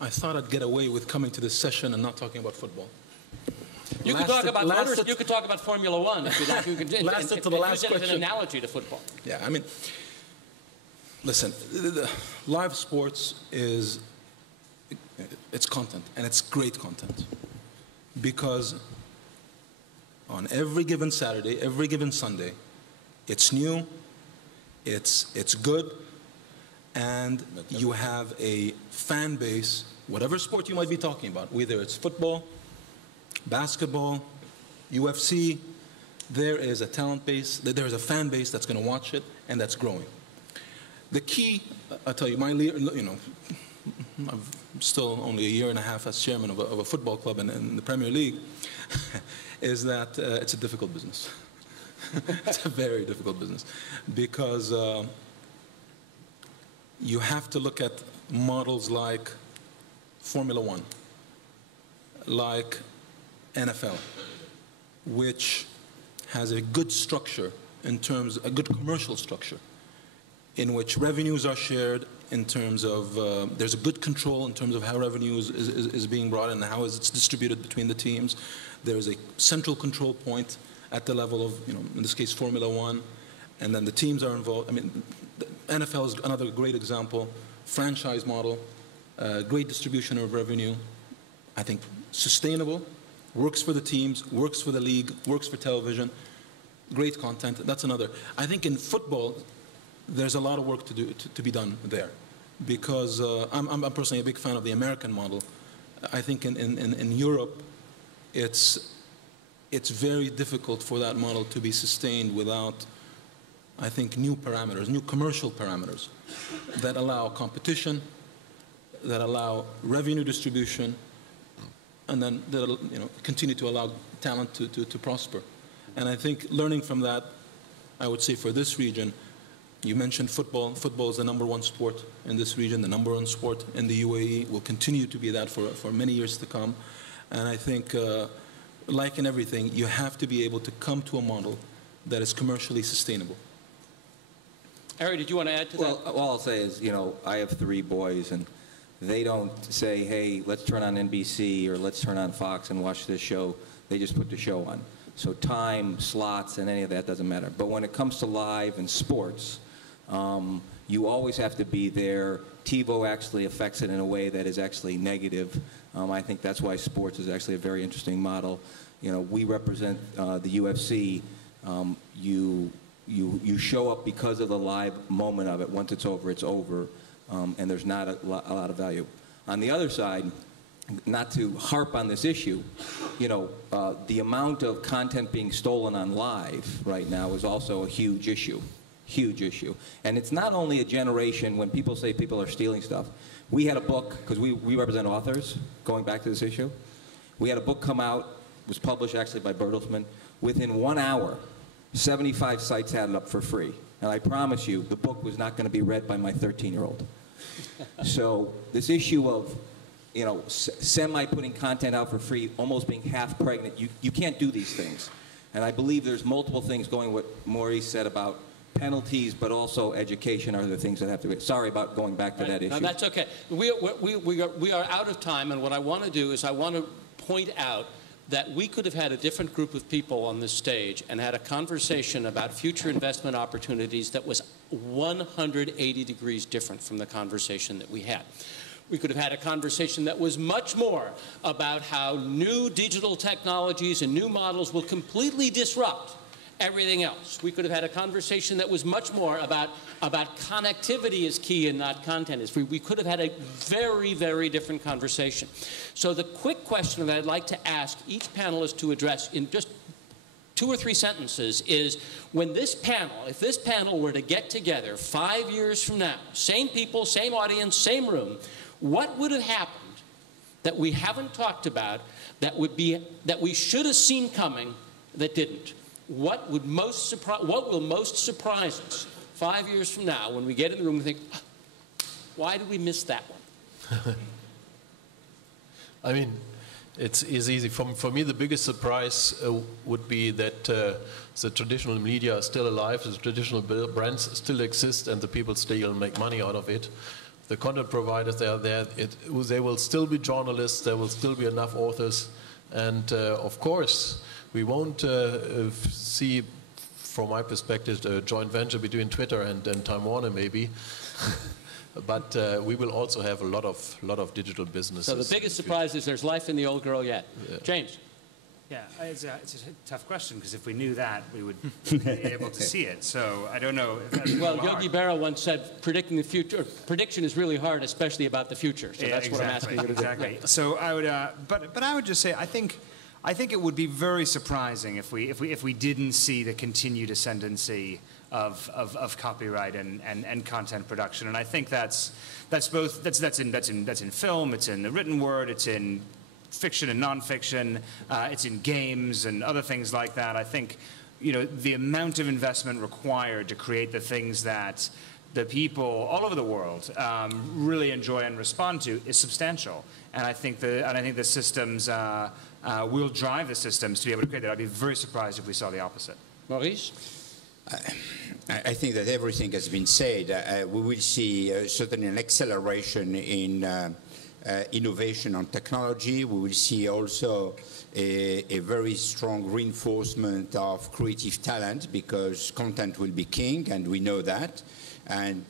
I thought I'd get away with coming to this session and not talking about football. You could talk about motors. You could talk about Formula One if you like. You could to the last use it as question. an analogy to football. Yeah, I mean, listen, live sports is, it's content, and it's great content, because on every given Saturday, every given Sunday, it's new, it's good, and you have a fan base, whatever sport you might be talking about, whether it's football, basketball, UFC, there is a talent base, there is a fan base that's going to watch it, and that's growing. The key, I'll tell you, I'm still only a year and a half as chairman of a football club in the Premier League, is that it's a difficult business. It's a very difficult business, because you have to look at models like Formula One, like NFL, which has a good structure in terms, a good commercial structure, in which revenues are shared, in terms of, there's a good control in terms of how revenue is being brought in and how it's distributed between the teams. There's a central control point at the level of, in this case, Formula One, and then the teams are involved. I mean, the NFL is another great example. Franchise model, great distribution of revenue, I think sustainable, works for the teams, works for the league, works for television, great content. That's another. I think in football, there's a lot of work to be done there, because I'm personally a big fan of the American model. I think in Europe, it's very difficult for that model to be sustained without, I think, new parameters, new commercial parameters that allow competition, that allow revenue distribution, and then that continue to allow talent to prosper. And I think learning from that, I would say for this region, you mentioned football. Football is the #1 sport in this region, the #1 sport in the UAE, will continue to be that for many years to come. And I think, like in everything, you have to be able to come to a model that is commercially sustainable. Harry, did you want to add to that? Well, all I'll say is, I have 3 boys, and they don't say, hey, let's turn on NBC or let's turn on Fox and watch this show. They just put the show on. So time, slots, and any of that doesn't matter. But when it comes to live and sports, you always have to be there. TiVo actually affects it in a way that is actually negative. I think that's why sports is actually a very interesting model. We represent the UFC you show up because of the live moment of it. Once it's over, and there's not a lot of value. On the other side, not to harp on this issue, you know, the amount of content being stolen on live right now is also a huge issue. Huge issue. And it's not only a generation when people say people are stealing stuff. We had a book, because we represent authors, going back to this issue. We had a book come out, was published actually by Bertelsmann. Within 1 hour, 75 sites had it up for free. And I promise you, the book was not going to be read by my 13-year-old. So this issue of, you know, semi-putting content out for free, almost being half pregnant, you can't do these things. And I believe there's multiple things going what Maurice said about penalties, but also education are the things that have to be. Sorry about going back to that issue. No, that's okay. We are out of time, and what I want to do is I want to point out that we could have had a different group of people on this stage and had a conversation about future investment opportunities that was 180 degrees different from the conversation that we had. We could have had a conversation that was much more about how new digital technologies and new models will completely disrupt everything else. We could have had a conversation that was much more about connectivity is key and not content is free. We could have had a very, very different conversation. So the quick question that I'd like to ask each panelist to address in just 2 or 3 sentences is, when this panel, if this panel were to get together 5 years from now, same people, same audience, same room, what would have happened that we haven't talked about that we should have seen coming that didn't? What will most surprise us 5 years from now when we get in the room and think, why did we miss that one? I mean, it's easy. For me, the biggest surprise would be that the traditional media are still alive, the traditional brands still exist, and the people still make money out of it. The content providers, they are there. They will still be journalists. There will still be enough authors. And of course, we won't see, from my perspective, a joint venture between Twitter and Time Warner, maybe. But we will also have a lot of digital businesses. So the biggest surprise is there's life in the old girl yet. Yeah. James. Yeah, it's a tough question, because if we knew that, we would be able to see it. So I don't know if that's well, Yogi Berra once said, predicting the future, prediction is really hard, especially about the future. So that's what I'm asking you to do. Exactly. So I would, but I would just say, I think it would be very surprising if we didn't see the continued ascendancy of copyright and content production. And I think that's in film, it's in the written word, it's in fiction and nonfiction, it's in games and other things like that. I think, you know, the amount of investment required to create the things that the people all over the world really enjoy and respond to is substantial. And I think the systems will drive the systems to be able to create that. I'd be very surprised if we saw the opposite. Maurice? I think that everything has been said. We will see certainly an acceleration in innovation on technology. We will see also a very strong reinforcement of creative talent, because content will be king, and we know that. And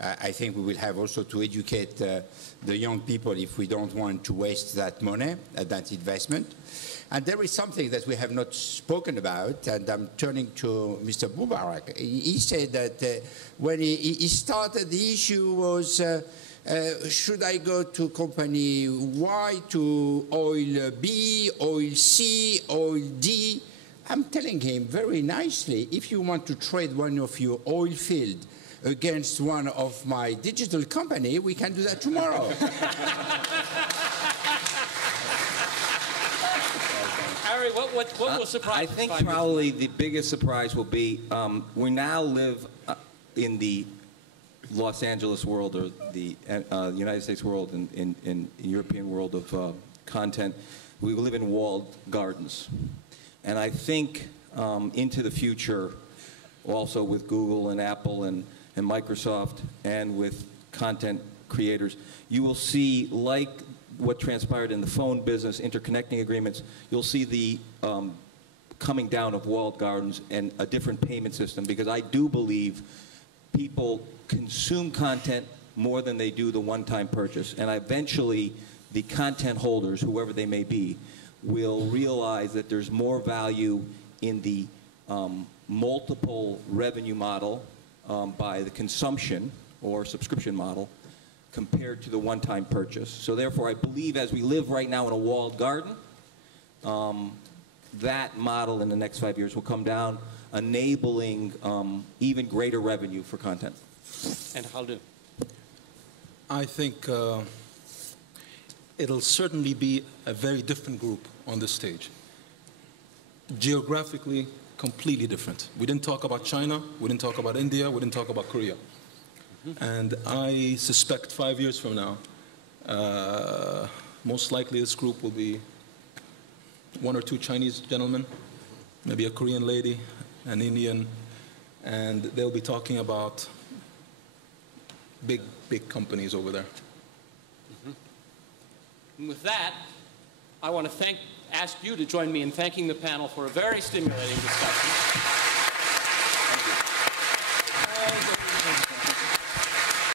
I think we will have also to educate the young people if we don't want to waste that money, that investment. And there is something that we have not spoken about, and I'm turning to Mr. Mubarak. He said that when he started, the issue was, should I go to company Y, to oil B, oil C, oil D? I'm telling him very nicely, if you want to trade one of your oil field against one of my digital company, we can do that tomorrow. Harry, what will surprise you? I think probably the biggest surprise will be we now live in the Los Angeles world, or the United States world, in European world of content. We live in walled gardens. And I think into the future, also with Google and Apple and Microsoft, and with content creators, you will see, like what transpired in the phone business, interconnecting agreements, you'll see the coming down of walled gardens and a different payment system, because I do believe people consume content more than they do the one-time purchase. And eventually, the content holders, whoever they may be, will realize that there's more value in the multiple revenue model by the consumption or subscription model compared to the one-time purchase. So therefore, I believe as we live right now in a walled garden, that model in the next 5 years will come down, enabling even greater revenue for content. And how do? I think it'll certainly be a very different group on this stage. Geographically, completely different. We didn't talk about China, we didn't talk about India, we didn't talk about Korea. And I suspect 5 years from now, most likely this group will be 1 or 2 Chinese gentlemen, maybe a Korean lady, an Indian, and they'll be talking about big companies over there. And with that, I want to ask you to join me in thanking the panel for a very stimulating discussion.